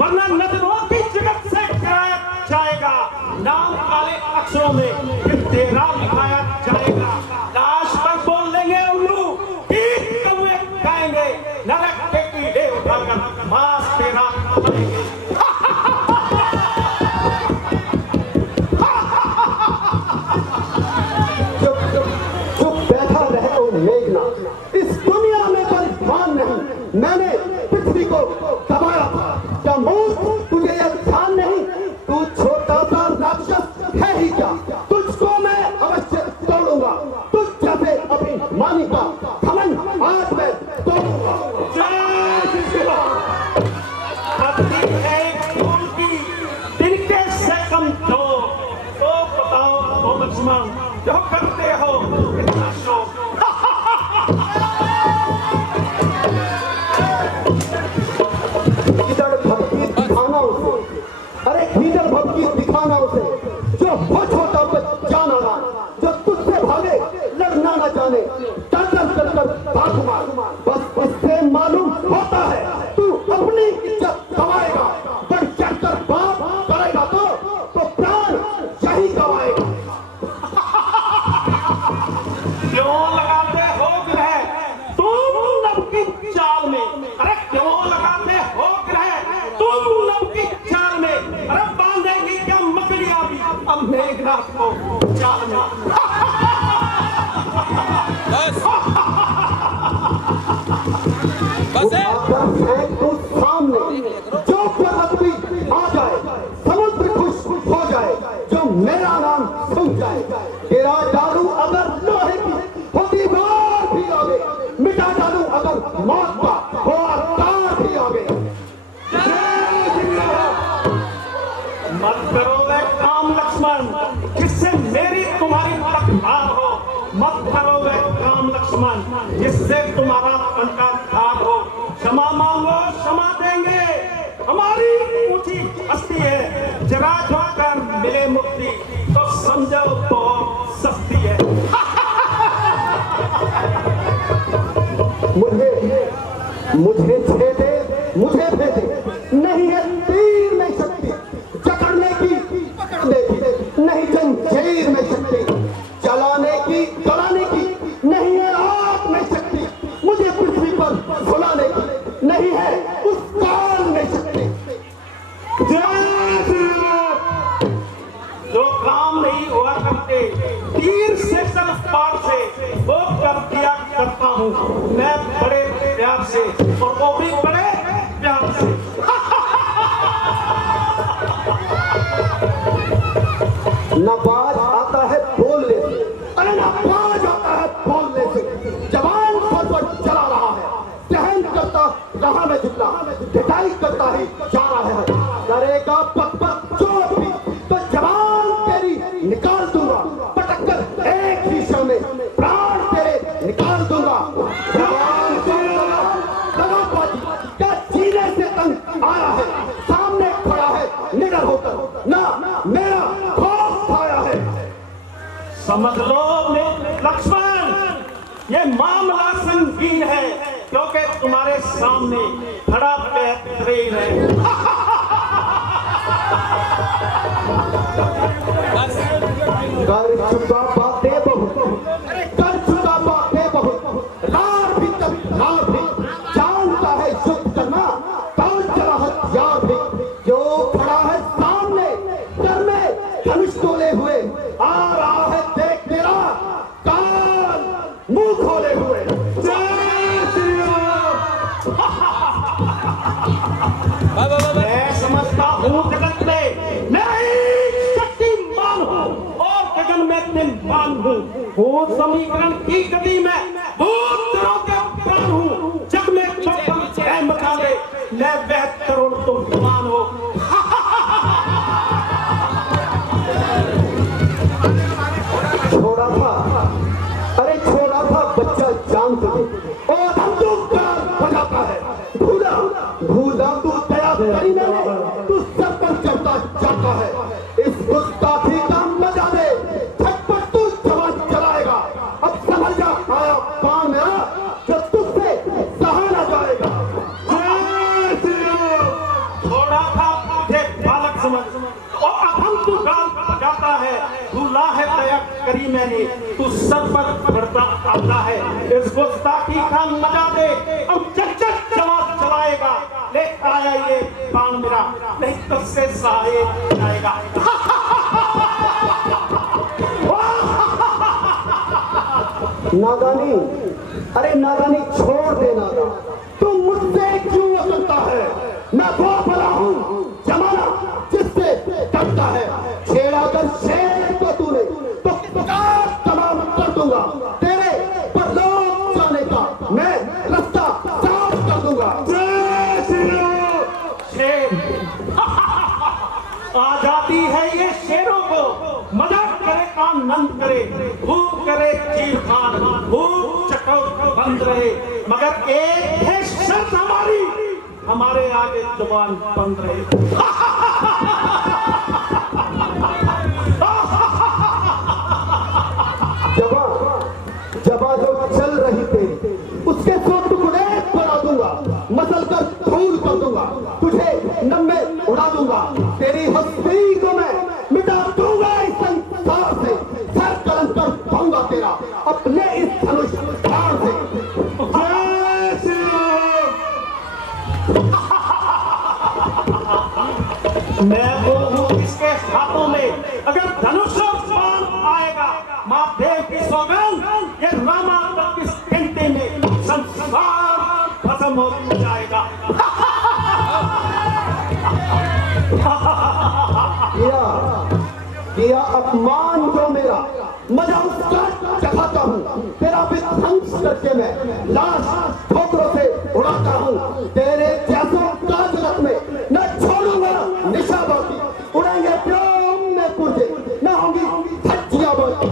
वरना नजरों की जगत से गिराया जाएगा। नाम काले अक्षरों में फिर तेरा लिखाया जाएगा। लाश पर बोल लेंगे उल्लू, गीत कौवे गाएंगे, नरक के कीड़े उठाकर मांस तेरा खाएंगे। चुप बैठा रहे ओ मेघनाथ, इस दुनिया में कोई ध्यान नहीं। मैंने पृथ्वी को दबाया था, क्या मूर्ख तुझे यह ध्यान नहीं? तू छोटा सा राक्षस है ही क्या? तुझको मैं अवश्य तोड़ूंगा। तुझ जैसे अभिमानी का घमंड आज मैं तोड़ूंगा। पत्नी है फूल की, तिनके से कमजोर, तो बताओ तो लक्ष्मण जो करते हो इतना शोक। कीचड़ भक्ति दिखाना उसे, अरे कीचड़ भक्ति दिखाना उसे, जो हो छोटा बच्चा नादान, जो तुझसे भागे लड़ना न जाने, कर भाग मार। बस इससे मालूम होता है तू अपनी इज्जत गवाएगा। बढ़ चढ़कर बात करेगा तो प्राण यही गवाएगा। क्यों लगाते हो ग्रह तुम नभ की चाल में? अरे क्यों लगाते हो ग्रह तुम नभ की चाल में? अरे बांधेगी क्या मकड़ियां भी अब मेघनाथ को चाल में? सामने जो पर्वत भी आ जाए, समुद्र खुश हो जाए, जो मेरा नाम सुन जाए, तेरा डालू अगर लोहे की होती बार भी आगे, मिटा डालू अगर मौत का हो अवतार भी आगे। मत करो वे काम लक्ष्मण जिससे मेरी तुम्हारी तकरार हो। मत करो वे काम लक्ष्मण जिससे तुम्हारा अंतर्धार हो। क्षमा मांगो क्षमा देंगे, हमारी ऊंची हस्ती है। जरा जाकर मिले मुक्ति तो समझो तो सस्ती है। मुझे छेदे मुझे भेदे, नहीं है तीर में शक्ति जकड़ने की, पकड़ने की नहीं जंजीर में शक्ति, जलाने की गलाने की नहीं है आग में शक्ति, मुझे पृथ्वी पर भुलाने की नहीं है उस काल में शक्ति। जो काम नहीं हुआ करते तीर से सिर्फ पार से वो कर दिया करता हूँ मैं बड़े प्यार से, और वो भी बड़े प्यार से। न बाज आता है बोल ले, समझ लो लक्ष्मण, ये मामला संगीन है, क्योंकि तुम्हारे सामने खड़ा बेहतरीन है। कर चुका बातें बहुत, कर चुका बातें बहुत, लार भी तक लार भी, जानता है युद्ध करना कौन चला हथियार भी। जो खड़ा है सामने कर में धनुष तोले हुए, आ रहा है देख तेरा कान मुंह खोले हुए। मैं समझता हूँ जगत में नहीं शक्तिमान हूँ और गगन में दिलवान हूँ। भूत समीकरण की गति में भूतों के प्राण हूँ। जग में चौपन मचा ले, मैं बेहतरों तुम मान हो। छोड़ा था, अरे छोड़ा था बच्चा जान तुझे और हम तो बजाता है। भूला भूला तू दया करी मैंने, तू सर पर चढ़ता जाता है। इस गुस्ताखी का मजा दे, झटपट तू जवान चलाएगा। अब समझ जा आया काम मेरा, जो तुझसे सहा ना जाएगा। छोड़ा था तुझे बालक समझ और अब हम तू गाल बजाता है। भूला है दया करी मैंने, तू सर पर चढ़ता आता है। इस गुस्ताखी का मजा दे, अब झटझट जवान चलाएगा। ले आया ये काम मेरा, नहीं तुझसे सहाय जाएगा। नादानी, अरे नादानी छोड़ दे नादा, तू मुझसे क्यों अकलता है? मैं वो भला हूँ जमाना जिससे डरता है। छेड़ा कर शेर को तूने तो तमाम कर दूंगा। तेरे परलोक जाने का मैं रास्ता साफ कर दूंगा। शेर आ जाती है ये शेरों को, मजाक करे आनंद करे, भूख करे चीर खान, भूख चटो बंद रहे। मगर एक है शर्त हमारी, हमारे आगे जुबान बंद रहे। जबा जो चल रही थी उसके सो टुकड़े बना दूंगा, मसल कर धूल कर दूंगा, तुझे नम्मे उड़ा दूंगा। तेरी हस्ती को मैं मिटा दूंगा इस संसार से, सर कलम कर दूंगा तेरा अपने इस धनुष बाण से। मैं वो हूँ इसके हाथों में, अगर धनुष बाण आएगा महादेव की सौगंध, ये रामा इस घंटे में संसार खत्म हो जाएगा। किया अपमान जो मेरा, मजा उसका चखाता हूँ। तेरा विध्वंस करके मैं लाश ठोकरों से उड़ाता हूँ। तेरे जैसों का जगत में न छोड़ूंगा निशा बाकी, उड़ेंगे प्रेम में पुरजे, न होंगी धज्जियां बाकी।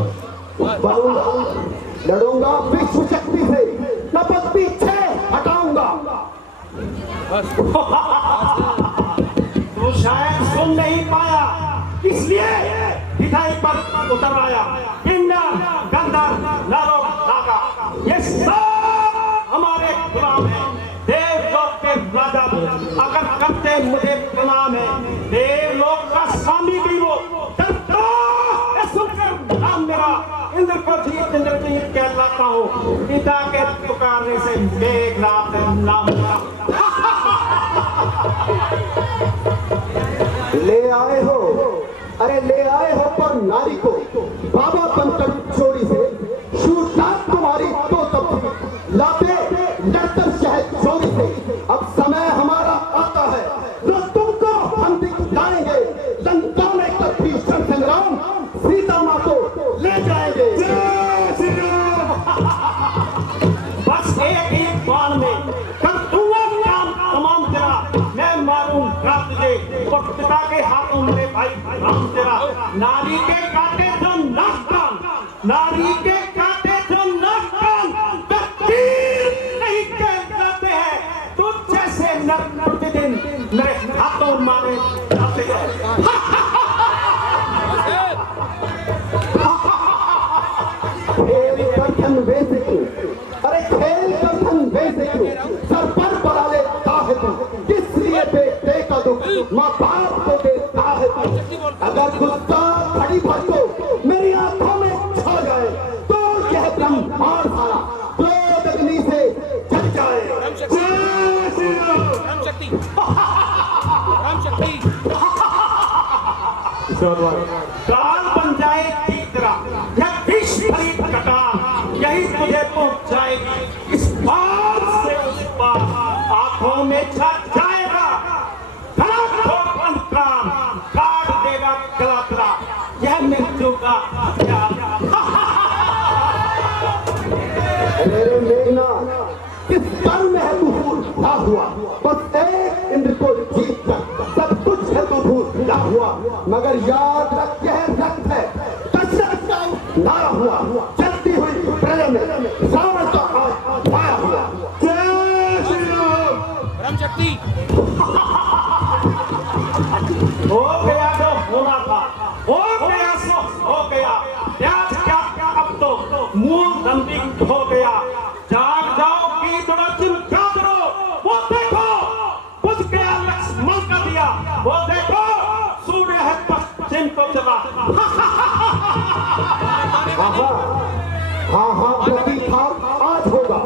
लड़ूंगा विश्व शक्ति से, न पद पीछे हटाऊंगा। तो शायद सुन नहीं पाया, इसलिए हिदाई पर उतर आया। किन्नर गंधर्व नरों नागा, ये सब हमारे गुलाम हैं। देवलोक के राजा अगर करते मुझे प्रणाम है, देवलोक का स्वामी भी वो डरता है सुनकर नाम मेरा। इंद्र को जीत इंद्रजीत कहलाता हूँ, पिता के पुकारने से मेघनाथ नाम मेरा। ले आए हो, अरे ले आए हो पर नारी को बाबा बनकर चोरी से, शूरदास तुम्हारी तो तब लाते डरकर शहद चोरी से। अब समय हमारा आता है, जो तुमको हम दिखाएंगे। लंका में कर भीषण संग्राम, सीता माँ को ले जाएंगे। बस एक बाण में कर दूंगा काम तमाम तेरा। मैं मारूंगा तुझे और पिता के हाथों में भाई राम तेरा। नारी के काटे जो नाक, नारी के काटे जो नाक, तीर नहीं कहते हैं। तुझ जैसे नर प्रतिदिन मेरे हाथों मारे जाते हैं। खेल कर्तन वैसे क्यों, अरे खेल कर्तन वैसे क्यों, सर पर पड़ा लेता है तू, किस लिए बेटे का दुख माँ बाप को देता है तू। अगर गुस्सा खड़ी भर को मेरी आंखों में छा जाए तो यह ब्रह्मांड सारा क्रोध अग्नि से जल जाए। राम शक्ति, राम शक्ति। काल बन जाए तीतरा या विष भरी कटार, यही तुझे पहुंचाएगी इस पार से उस पार। आंखों में छा जाएगा काम, काट देगा गला तेरा, यह मृत्यु का हथियार। मेरे मेघना किस पर में है तू भूला हुआ, बस एक इंद्र को जीत कर सब कुछ है तू भूला हुआ। मगर याद रख यह रक्त है दशरथ का नारा हुआ, चलती हुई प्रलय में रावण का हाथ पाया हुआ। जय श्री राम। राम शक्ति। हो गया जो होना था, हो गया सो हो गया, प्याज क्या अब तो मूल नंदी हो गया। जाग जाओ की थोड़ा चिंता करो, वो देखो बुझ गया लक्ष्मण का दिया, वो देखो सूर्य है पश्चिम को चला। हाँ हाँ प्रतीक आज होगा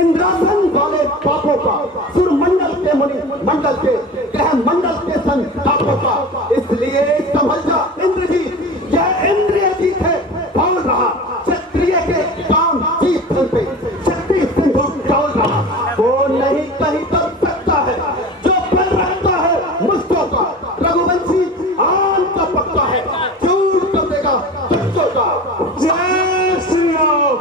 इंद्रासन वाले पापों का, सुरमंडल के मुनि मंडल के ग्रह मंडल के संतापों का। इसलिए समझ जा इंद्रजीत, यह इंद्रिय जीत है बोल रहा, क्षत्रिय के काम जीत पे शक्ति सिंधु डोल रहा। वो नहीं कहीं कर सकता है जो कर रहता है मुझको का, रघुवंशी आम का पक्का है, झूठ कर देगा बच्चों का। जय श्री राम।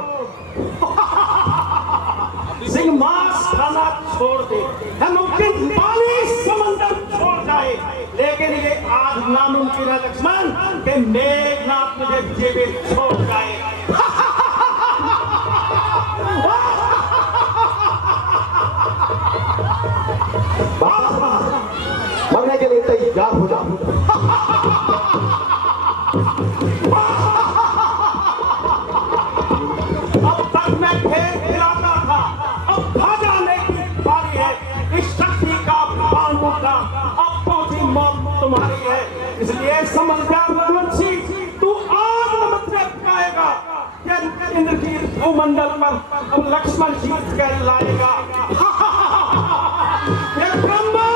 सिंह मांस खाना छोड़ दे, है मुमकिन पानी समंदर छोड़ जाए, लेकिन ये आज नामुमकिन है लक्ष्मण के मेघनाथ तुझे जीवित छोड़ जाए। मरने के लिए तैयार हो जा। अब तक मैं खेल खिलाता था, अब भागाने की बारी है, इस शक्ति का पांडु का अब पहुंची मौत तुम्हारी है। इसलिए समझदार रघुवंशी तू आज नमक पाएगा, इंद्र की भूमंडल पर अब लक्ष्मण जीत कर लाएगा। ये ब्रह्मा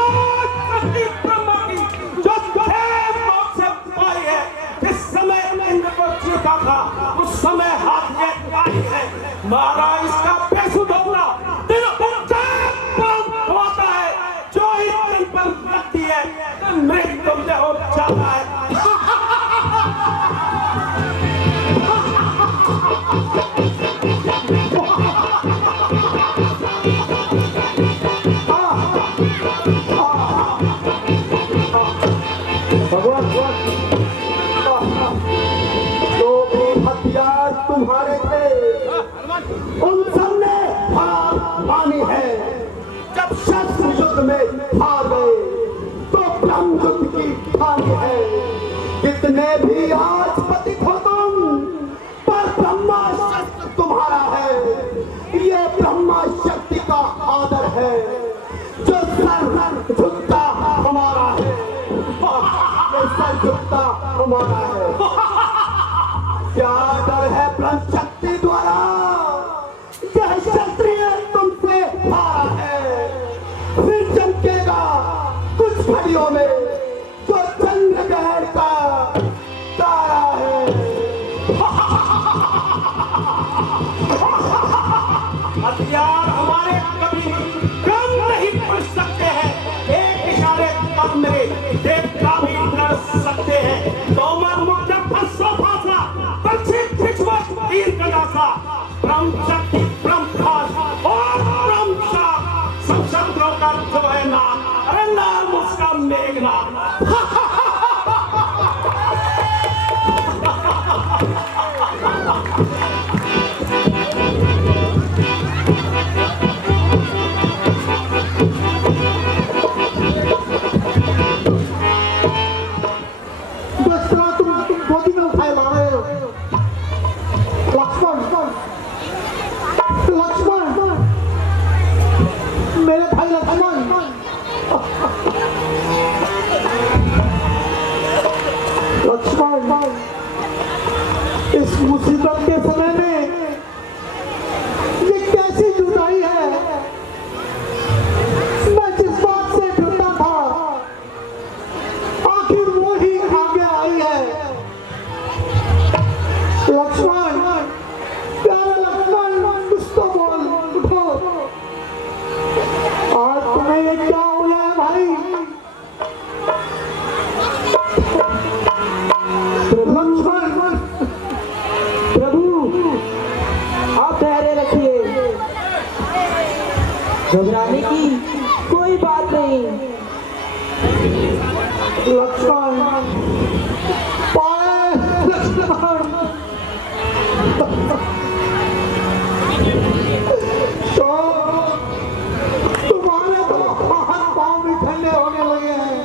शक्ति ब्रह्मा की जो तुझे मौत से पाई है, जिस समय इंद्र को जीता था उस समय हाथ में आई है। मारा इसका बेसुध होना दिल होता है, जो ही दिल पर लगती है तो मृत्यु तुमसे हो जाता है। भगवान जो भी हथियार तुम्हारे थे उन सब ने हार मानी है। जब शस्त्र युद्ध में हार गए तो ब्रह्म युद्ध की हानि है। कितने भी आज पतित हो तुम, पर ब्रह्मा शस्त्र तुम्हारा है। ये ब्रह्मा शक्ति का आदर है, जो सर झुकता हमारा है, ये सर झुकता हमारा है। क्या डर है ब्रह्म शक्ति द्वारा, यह क्षत्रिय तुमसे हारा है। फिर चमकेगा कुछ घड़ियों में जो चंद्रग्रहण का तारा है। हथियार हमारे कभी कम नहीं पड़ सकते हैं, एक इशारे पर मेरे देवता भी लड़ सकते हैं। तोमर मुक्त फंसा फांसा पक्षी पिछवट तीर कदासा, ब्रह्म शक्ति ब्रह्म खास और ब्रह्म शाह सब शब्दों का जो है नाम, अरे नाम उसका मेघनाथ। तुम गोदी में उठाए ला रहे हो लक्ष्मण, ये क्या हो गया है भाई? लक्ष्मण, प्रभु आप धैर्य रखिए, घबराने की कोई बात नहीं। लक्ष्मण, पाए लक्ष्मण, तो तुम्हारे तो हाथ पांव भी ठंडे होने लगे हैं।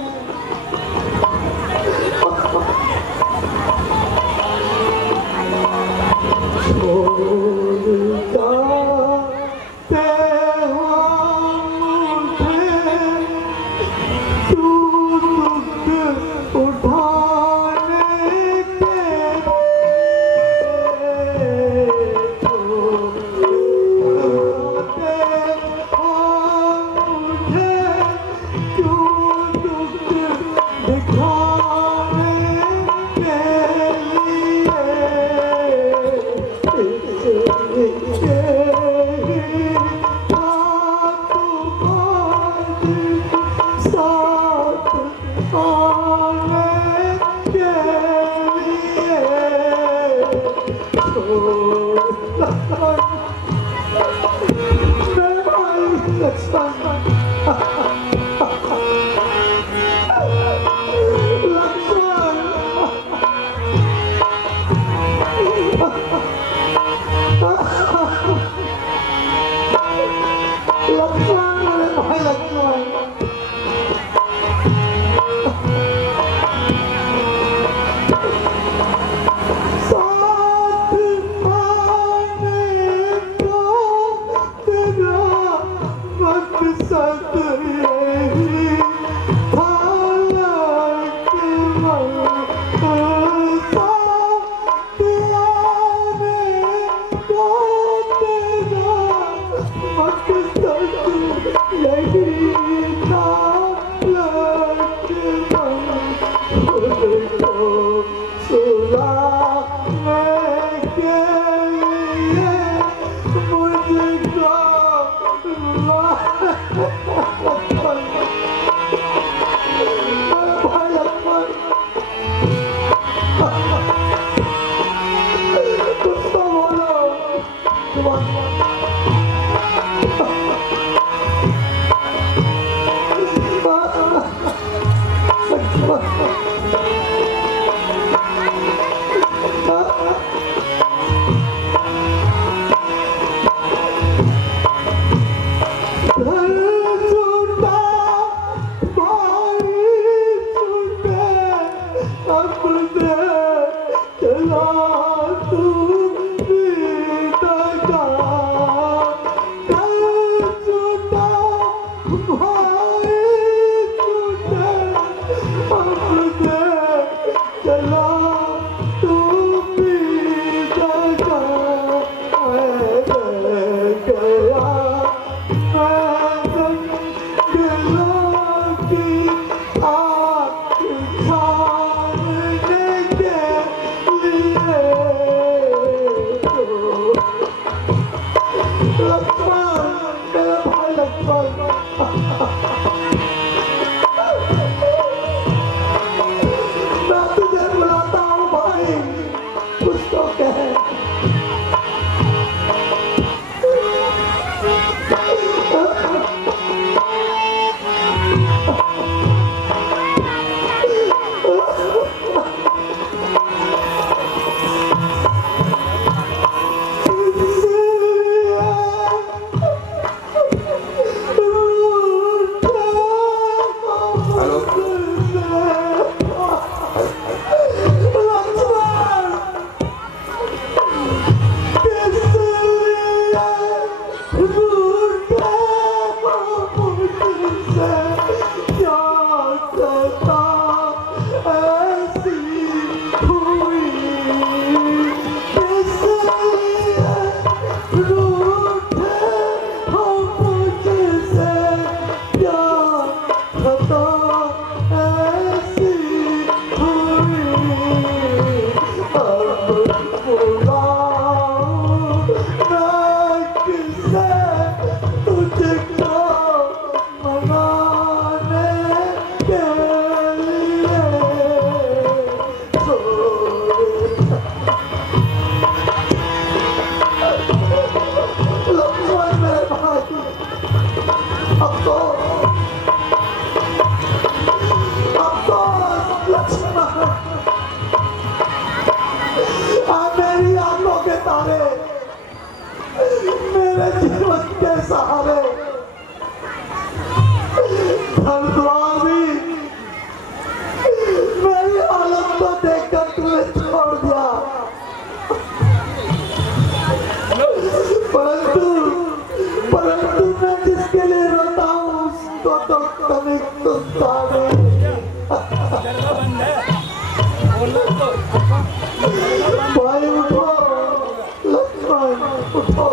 चला तू तारे मेरे जीवन के सहारे हरिद्वार भी मेरी हालत को देखकर तुमने छोड़ दिया, परंतु मैं जिसके लिए रोता हूँ उसको तो कभी सुनता नहीं। भाई उठो, लक्ष्मण उठो।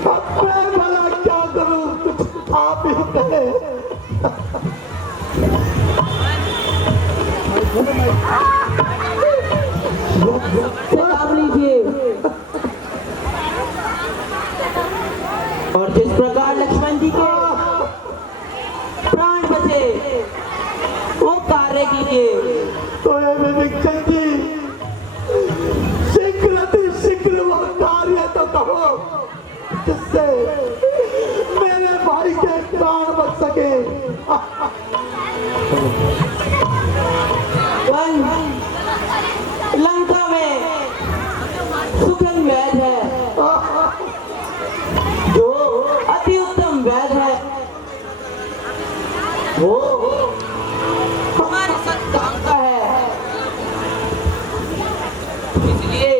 अब मैं भला क्या करूं, कुछ आप ही कहे। सलाम लीजिए। और जिस प्रकार लक्ष्मण जी के प्राण बचे वो कार्य कीजिए। तो ये विवेकचंद जी शीघ्र अतिशीघ्र वो कार्य तो कहो जिससे मेरे भाई के प्राण बच सके। लंका में सुगंध वैद है जो अति उत्तम वैद है, वो हमारे साथ काम का है। इसलिए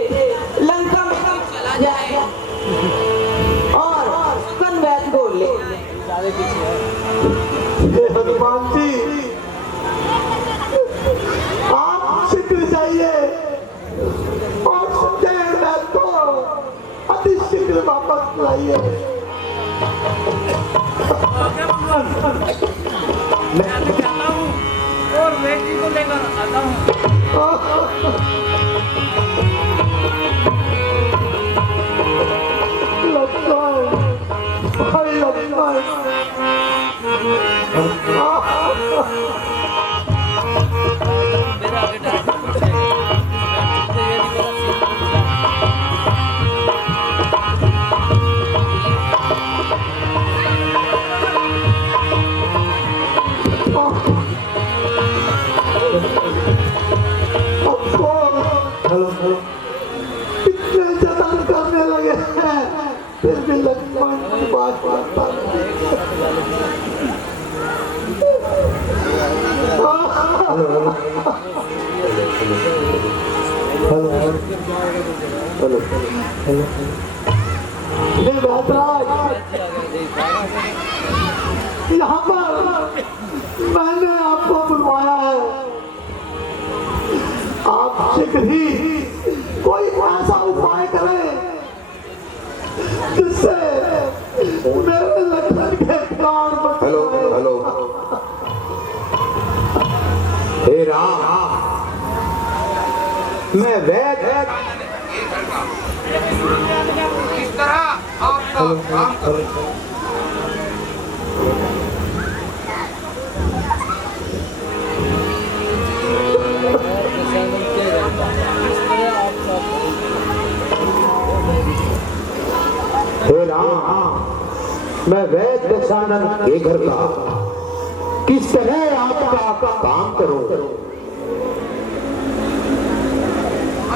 लंका में कोई चला जाए और सुगंध वैद को ले। हनुमान जी आप शीघ्र जाइए और संजय वैद को अति शीघ्र वापस लाइए। और बेटी को लेकर आता हूँ। लक्ष्मण भाई लक्ष्मण मेरा आगे डाल इतने जतन करने लगे हैं फिर भी लक्ष्मण की बात मानता यहाँ पर मैंने आपको बुलवाया है। आप शीघ्र ही कोई ऐसा उपाय करें जिससे मेरे लक्ष्मण के प्राण बच हेलो जाएं। हेलो हे राम, मैं वैद किस तरह आपका काम करूं? हे राम, मैं वैद दशानन के घर का किस तरह आपका काम करूं?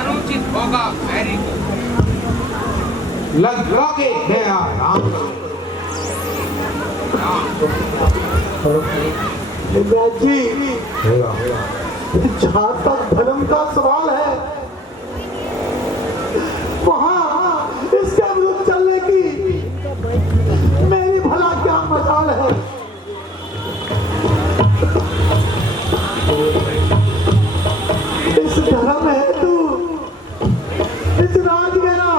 अनुचित होगा मैरी को लगा के मैं आराम जी जहाँ तक धर्म का सवाल है वहाँ इसके विरुद्ध चलने की मेरी भला क्या मजाल है। इस धर्म हेतु इस राजगिरा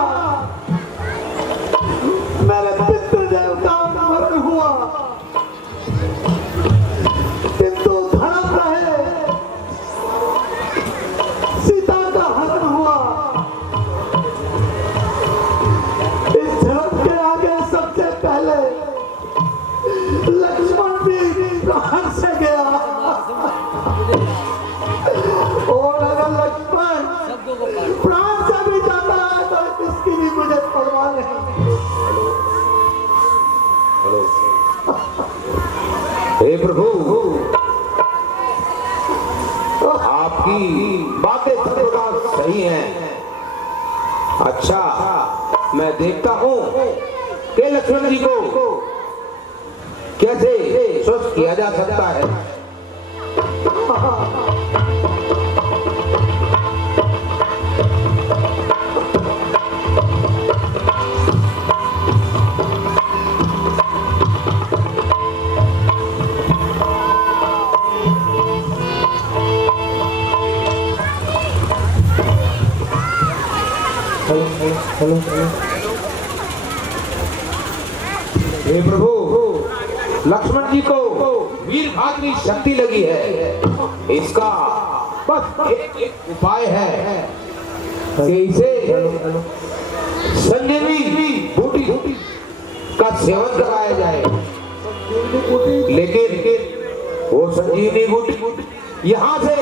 मेरे पितृदेव का मरण हुआ, किंतु धर्म रहे, सीता का हरण हुआ। इस धर्म के आगे सबसे पहले लक्ष्मण भी प्राण से गया और अगर लक्ष्मण प्राण से भी जाता है तो इसकी भी मुझे परवाह नहीं। हे प्रभु, आपकी बातें सर्वदा सही हैं। अच्छा, मैं देखता हूँ कि लक्ष्मण जी को कैसे स्वस्थ किया जा सकता है। हे प्रभु, लक्ष्मण जी को वीर घात की शक्ति लगी है। इसका बस एक उपाय है कि इसे संजीवनी बूटी का सेवन कराया जाए। लेकिन वो संजीवनी बूटी यहाँ से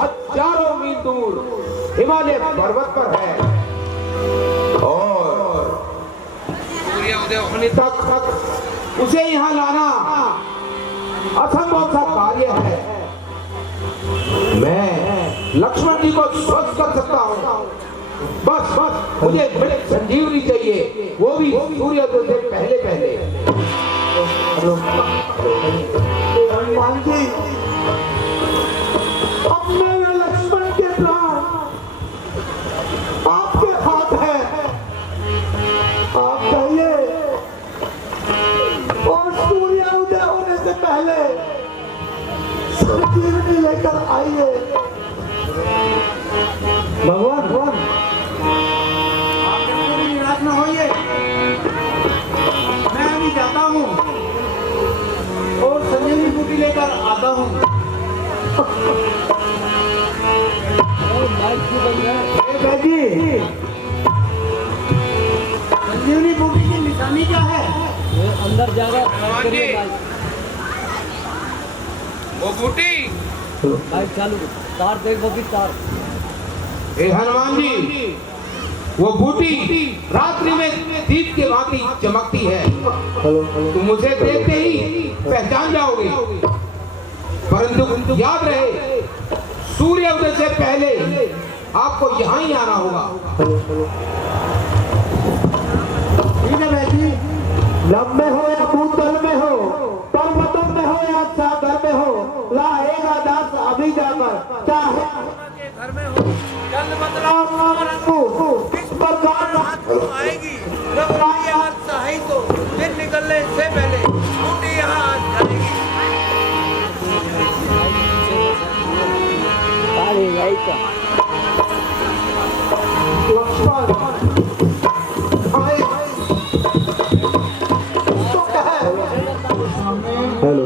हजारों मील दूर हिमालय पर्वत पर है और सूर्योदय होने तक उसे यहाँ लाना असंभव सा कार्य है। मैं लक्ष्मण जी को स्वस्थ कर सकता हूँ, बस मुझे संजीवनी चाहिए, वो भी सूर्योदय से पहले। हनुमान जी, अब मेरे लक्ष्मण के प्राण आपके हाथ है। आप कहिए और सूर्य उदय होने से पहले संजीवनी लेकर आइए। भगवान, आप निराश न होइए, मैं अभी जाता हूँ और संजीवनी बूटी लेकर आता हूँ। संजीवनी बूटी की निशानी क्या है? अंदर जाकर वो बूटी लाइट चालू, तार देख वो भी तार। हे हनुमान जी, वो बूटी रात्रि में दीप के भांति चमकती है। तुम उसे देखते ही पहचान जाओगे, परंतु याद रहे सूर्य उदय से पहले आपको यहाँ ही आना होगा। ठीक है बेटी, लब में हो या भूतल में हो, पर्वतों में हो या सागर में हो, लाएगा दास अभी जाकर, चाहे घर में हो, जल बदलाव किस प्रकार आएगी, घबराइए हाथ सही तो दिन निकलने से पहले बूटी यहाँ आ जाएगी। हेलो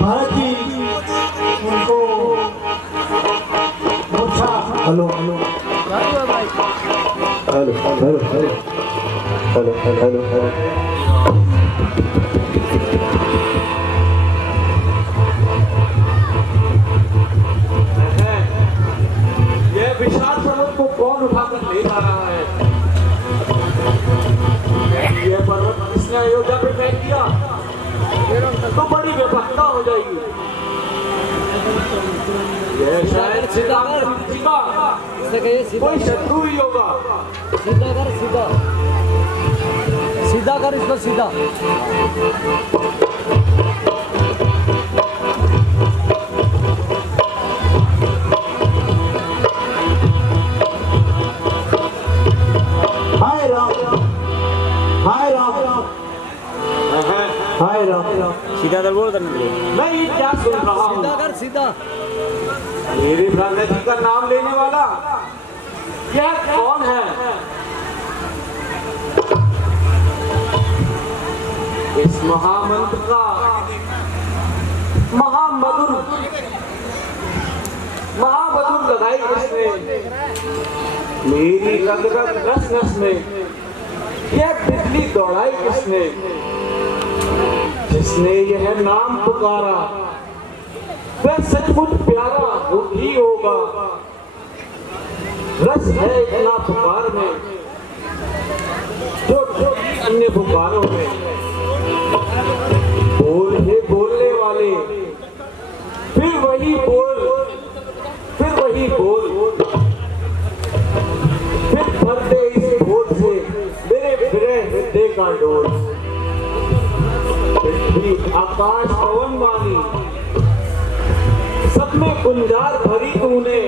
भारत जी उनको हेलो ये विशाल पर्वत को कौन उठाकर ले जा रहा है? ये पर्वत किसने अयोध्या पे फेंक दिया तो बड़ी विपत्ता हो जाएगी। ये शायद सीधा कोई शत्रु ही होगा। सीधा कर इसको सीधा। हाय राम, हाय राम, हाय राम। सीधा दर बोल मैं ये क्या सुन रहा हूँ? सीधा कर सीधा। मेरे ब्रह्मा जी का नाम लेने वाला यह कौन है? इस महामंत्र का महामधुर लगाई किसने? मेरी रग-रग नस-नस में यह बिजली दौड़ाई किसने? जिसने यह नाम पुकारा वह सचमुच प्यारा ही होगा। रस है इतना पुकार में जो अन्य पुकारों में। बोल है बोलने वाले, फिर वही बोल, फिर भरते इस बोल से मेरे विरह हृदय का डोल। पृथ्वी आकाश पवन वाली सब में गुंजार भरी तूने।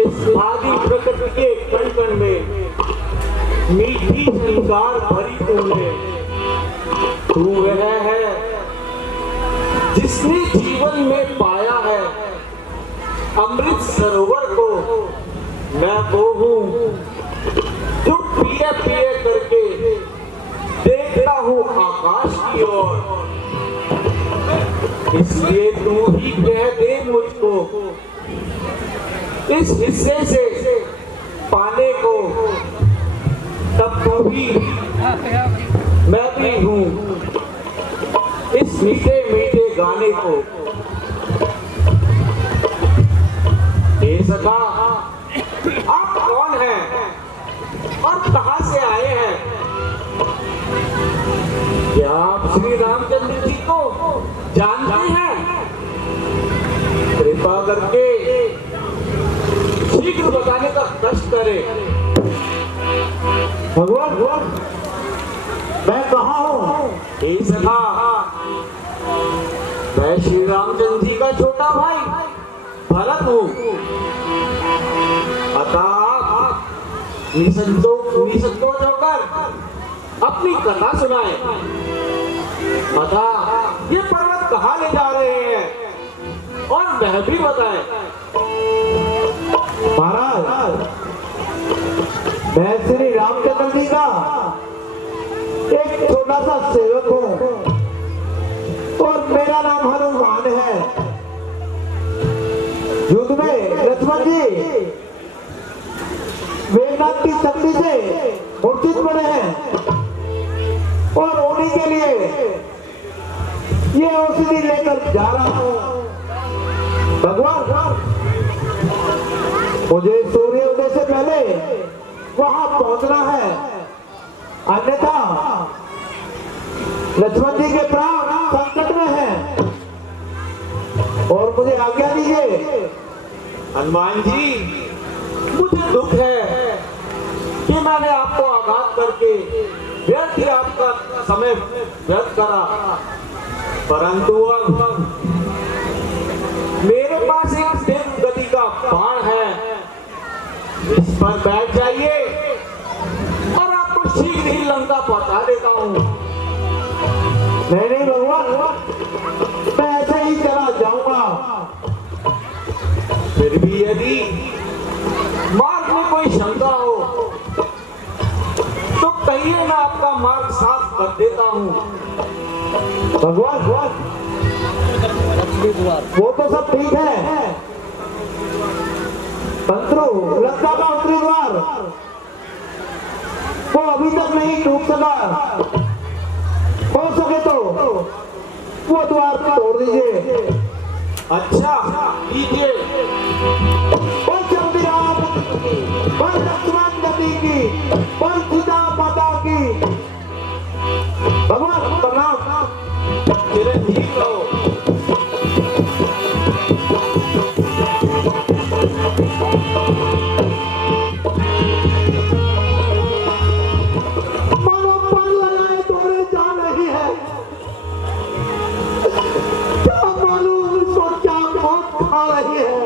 इस आदि प्रकृति के कण कण में मीठी श्रृंगार भरी तूने। तू वह है जिसने जीवन में पाया है अमृत सरोवर को। मैं वो हूँ जो पिए पिए करके देखता आकाश की ओर। इसलिए तू ही कह दे मुझको इस हिस्से से पाने को, तब तू भी मैं भी हूँ इस मीठे मीठे गाने को। ये सखा, आप कौन हैं और कहां से आए हैं? क्या आप श्री रामचंद्र जी को जानते हैं? कृपा करके शीघ्र बताने का कष्ट करें। भगवान, मैं कहाँ हूँ? हे सखा, मैं श्री रामचंद्र जी का छोटा भाई भरत हूँ। अतः निसंकोच होकर अपनी कथा सुनाए। अतः ये पर्वत कहाँ ले जा रहे हैं और वह भी बताए। महाराज, मैं श्री रामचंद्र जी का एक छोटा सा सेवक हूँ और मेरा नाम हनुमान है। युद्ध में लक्ष्मण जी मेघनाथ की शक्ति से मूर्छित पड़े हैं और उन्हीं के लिए ये औषधि लेकर जा रहा हूँ। भगवान, मुझे सूर्योदय से पहले वहां पहुंचना है, अन्यथा लक्ष्मण जी के प्राण संकट में हैं और मुझे आज्ञा दीजिए। हनुमान जी, मुझे दुख है कि मैंने आपको आघात करके व्यर्थ ही आपका समय व्यर्थ करा, परंतु अब मेरे पास एक तेज गति का बाण है, इस पर बैठ जाइए और आपको शीघ्र ही लंका पहुंचा देता हूँ। नहीं नहीं भगवान, मैं ऐसे ही चला जाऊंगा। फिर भी यदि मार्ग में कोई शंका हो तो कहिए, मैं आपका मार्ग साफ कर देता हूँ। भगवान, वो तो सब ठीक है, परंतु लंका का उत्तरी द्वार वो अभी तक नहीं टूट सका। हो सके तो वो द्वार तोड़ दीजिए। अच्छा, लीजिए। बोल चलती राम, बोल लक्ष्मण गति की, बोल सीता माता की। भगवान प्रणाम। चिरंजीव रहो। मानो पर लगाए तोड़े जा रही है, क्या मालूम इसको क्या मौत खा रही है।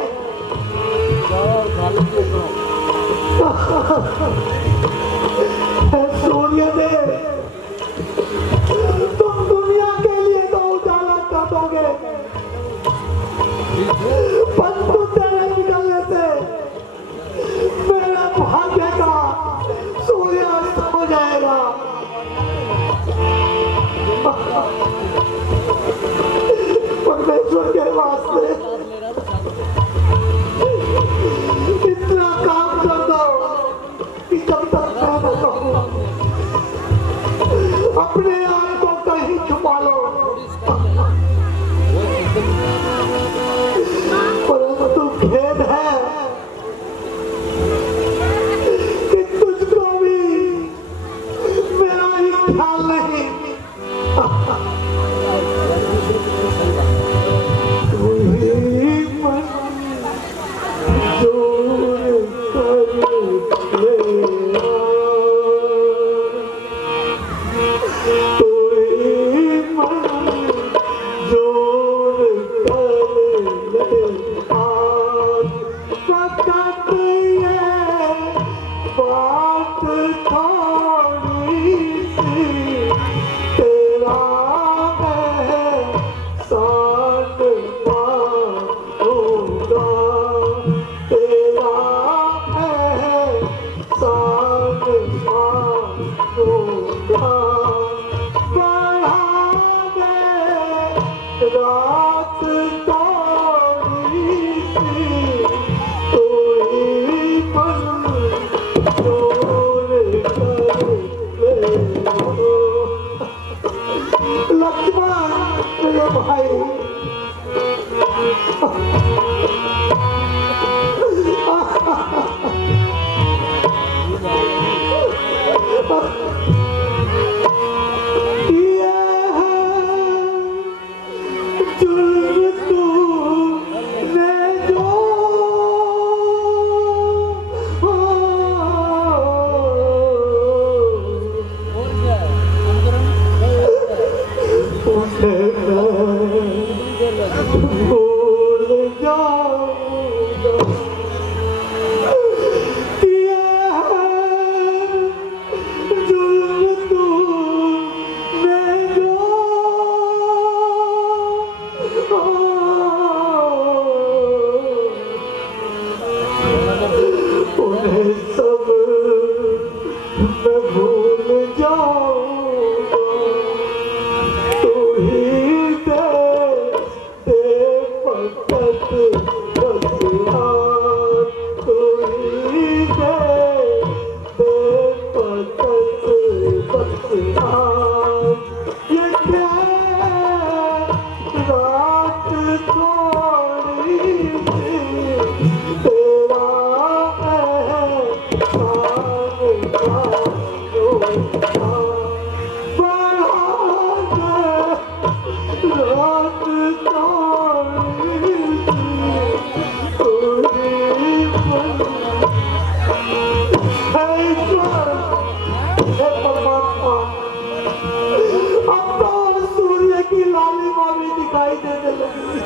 दिखाई देने लगी।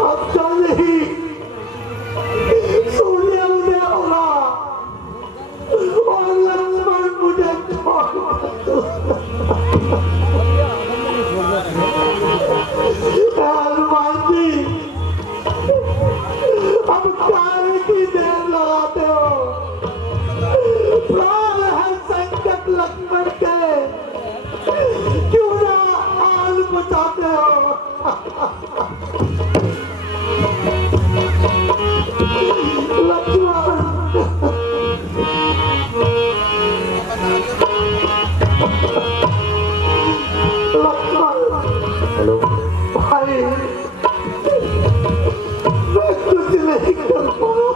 अब चल नहीं, सूर्य उदय होगा और लक्ष्मण मुझे हनुमान जी, अब क्या की देर लगाते हो? प्राण है संकट लक्ष्मण के, क्यों ना आन बचाते हो? लक्ष्मण, हेलो भाई, मैं कुछ नहीं कर पाया।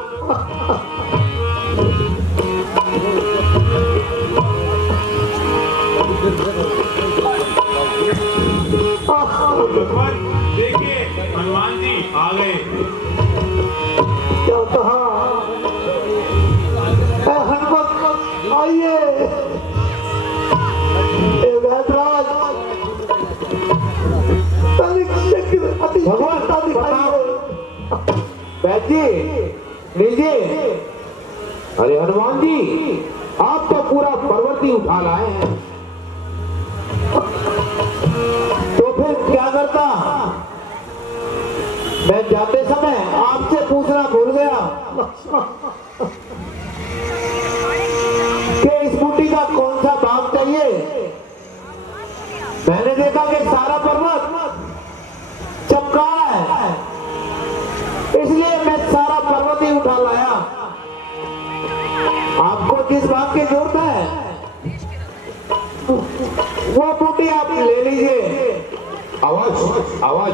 देखिए हनुमान जी आ गए। क्या कहा? हनुमत आइए। वैदराज, भगवान बैठ जी, लीजिए। अरे हनुमान जी, आप तो पूरा पर्वत ही उठा लाए हैं, तो फिर क्या करता? मैं जाते समय आपसे पूछना भूल गया कि इस बूटी का कौन सा भाग चाहिए। मैंने देखा कि सारा पर्वत चमका है, इसलिए मैं सारा पर्वत ही उठा लाया। आपको जिस भाग की जरूरत है वो बूटी आप ले लीजिए। आवाज आवाज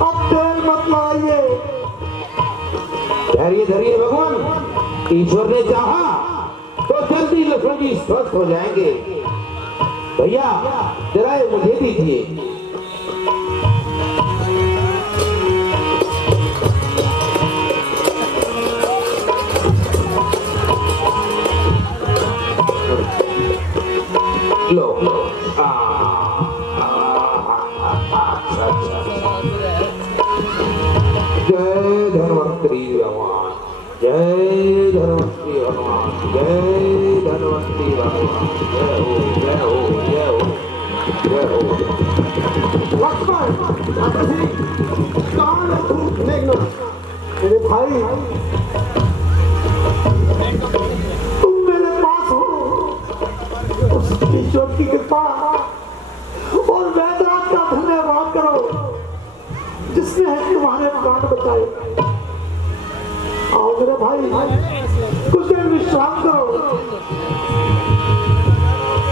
अब देर मत लगाइए। धैर्य धरिए भगवान, ईश्वर ने चाहा तो जल्दी लक्ष्मण जी स्वस्थ हो जाएंगे। भैया जरा ये मुझे दीजिए। लो जय धन्वंतरी भगवान, जय धन्वंतरी भगवान, जय धन्वंतरी भगवान, जय हो जय हो जय हो जय हो। लक्ष्मण, कहाँ है तू? देखना मेरे भाई, तुम मेरे पास हो। उस ईश्वर की कृपा और वैदराज का धन्यवाद करो जिसने तुम्हारे प्राण बचाए। आओ मेरे भाई, कुछ देर विश्राम करो।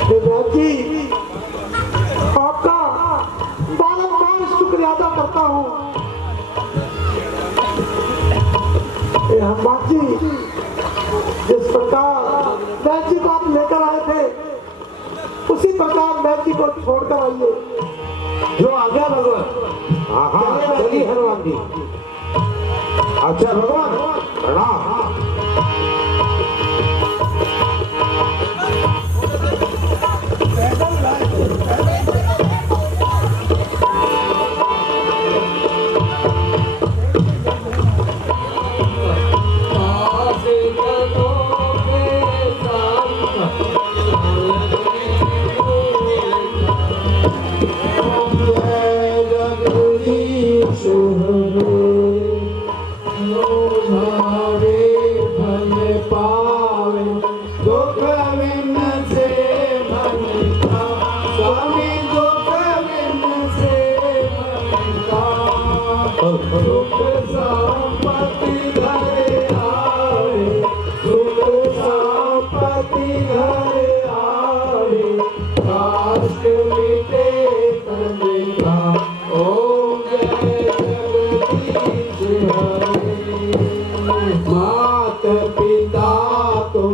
वैदराज जी, आपका बारंबार शुक्रिया अदा करता हूँ। हनुमान जी, जिस प्रकार वैद्य जी को आप लेकर आए थे, उसी प्रकार वैद्य जी को छोड़कर आइए। जो आ गया भगवान। हाँ हाँ चलिए हनुमान जी। अच्छा भगवान प्रणाम। तुम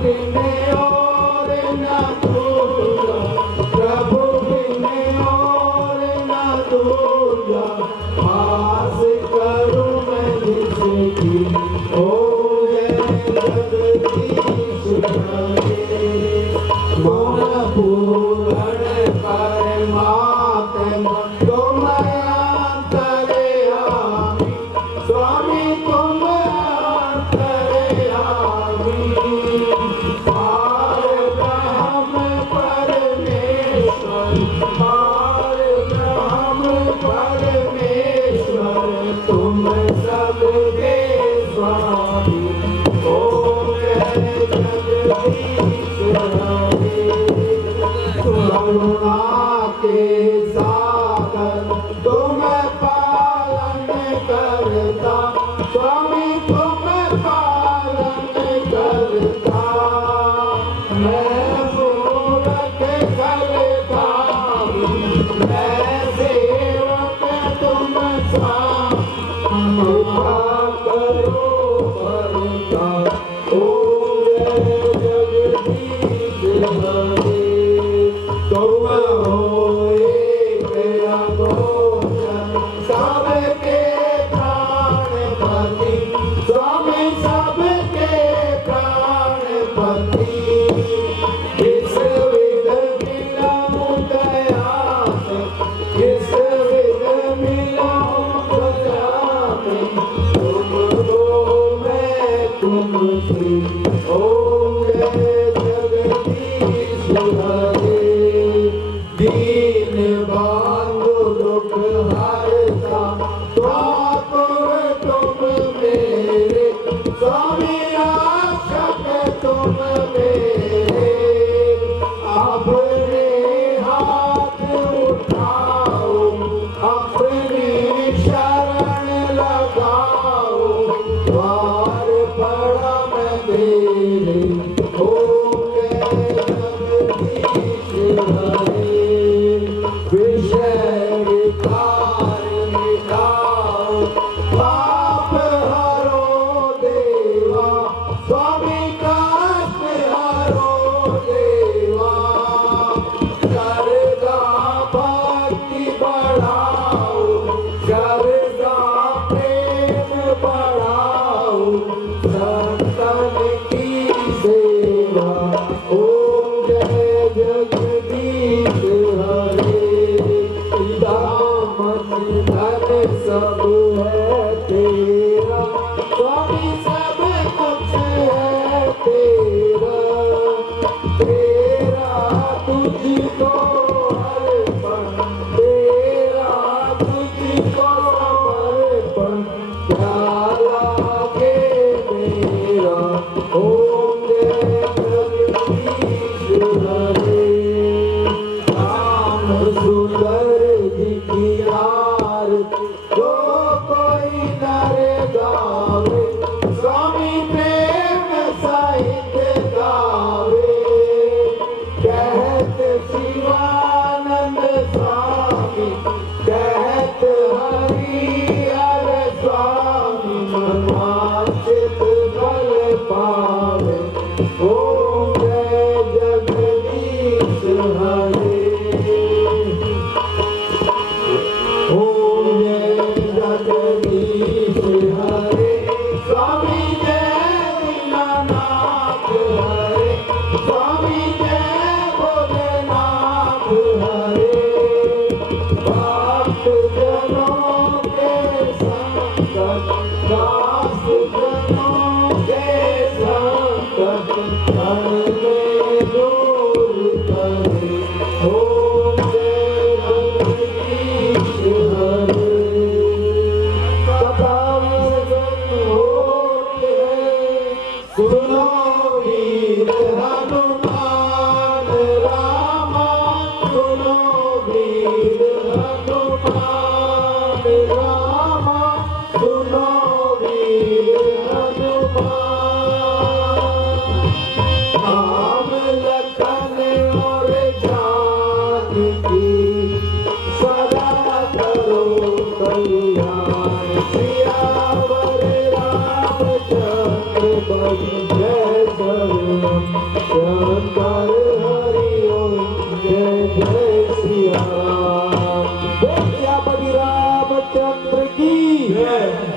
बिन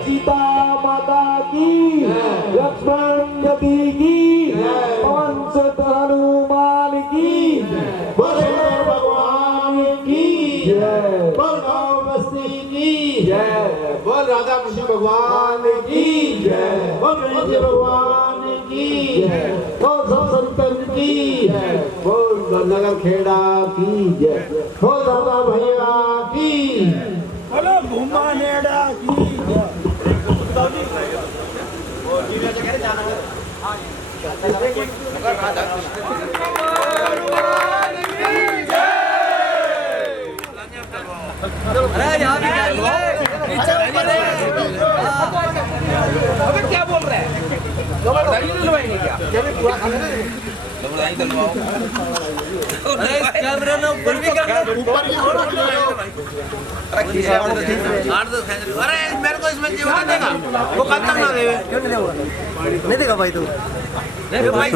सीता माता की, लक्ष्मण यति शिव भगवान की हो सब संतन की बोल नगर खेड़ा की हो दादा भैया की बोलो घुमा नेड़ा की अबे क्या बोल रहे हैं दिलवाएंगे क्या कैमरा ना ऊपर भी करना ऊपर की अरे मेरे को इसमें जीवन देगा वो कब तक ना देवे नहीं देगा भाई तू भाई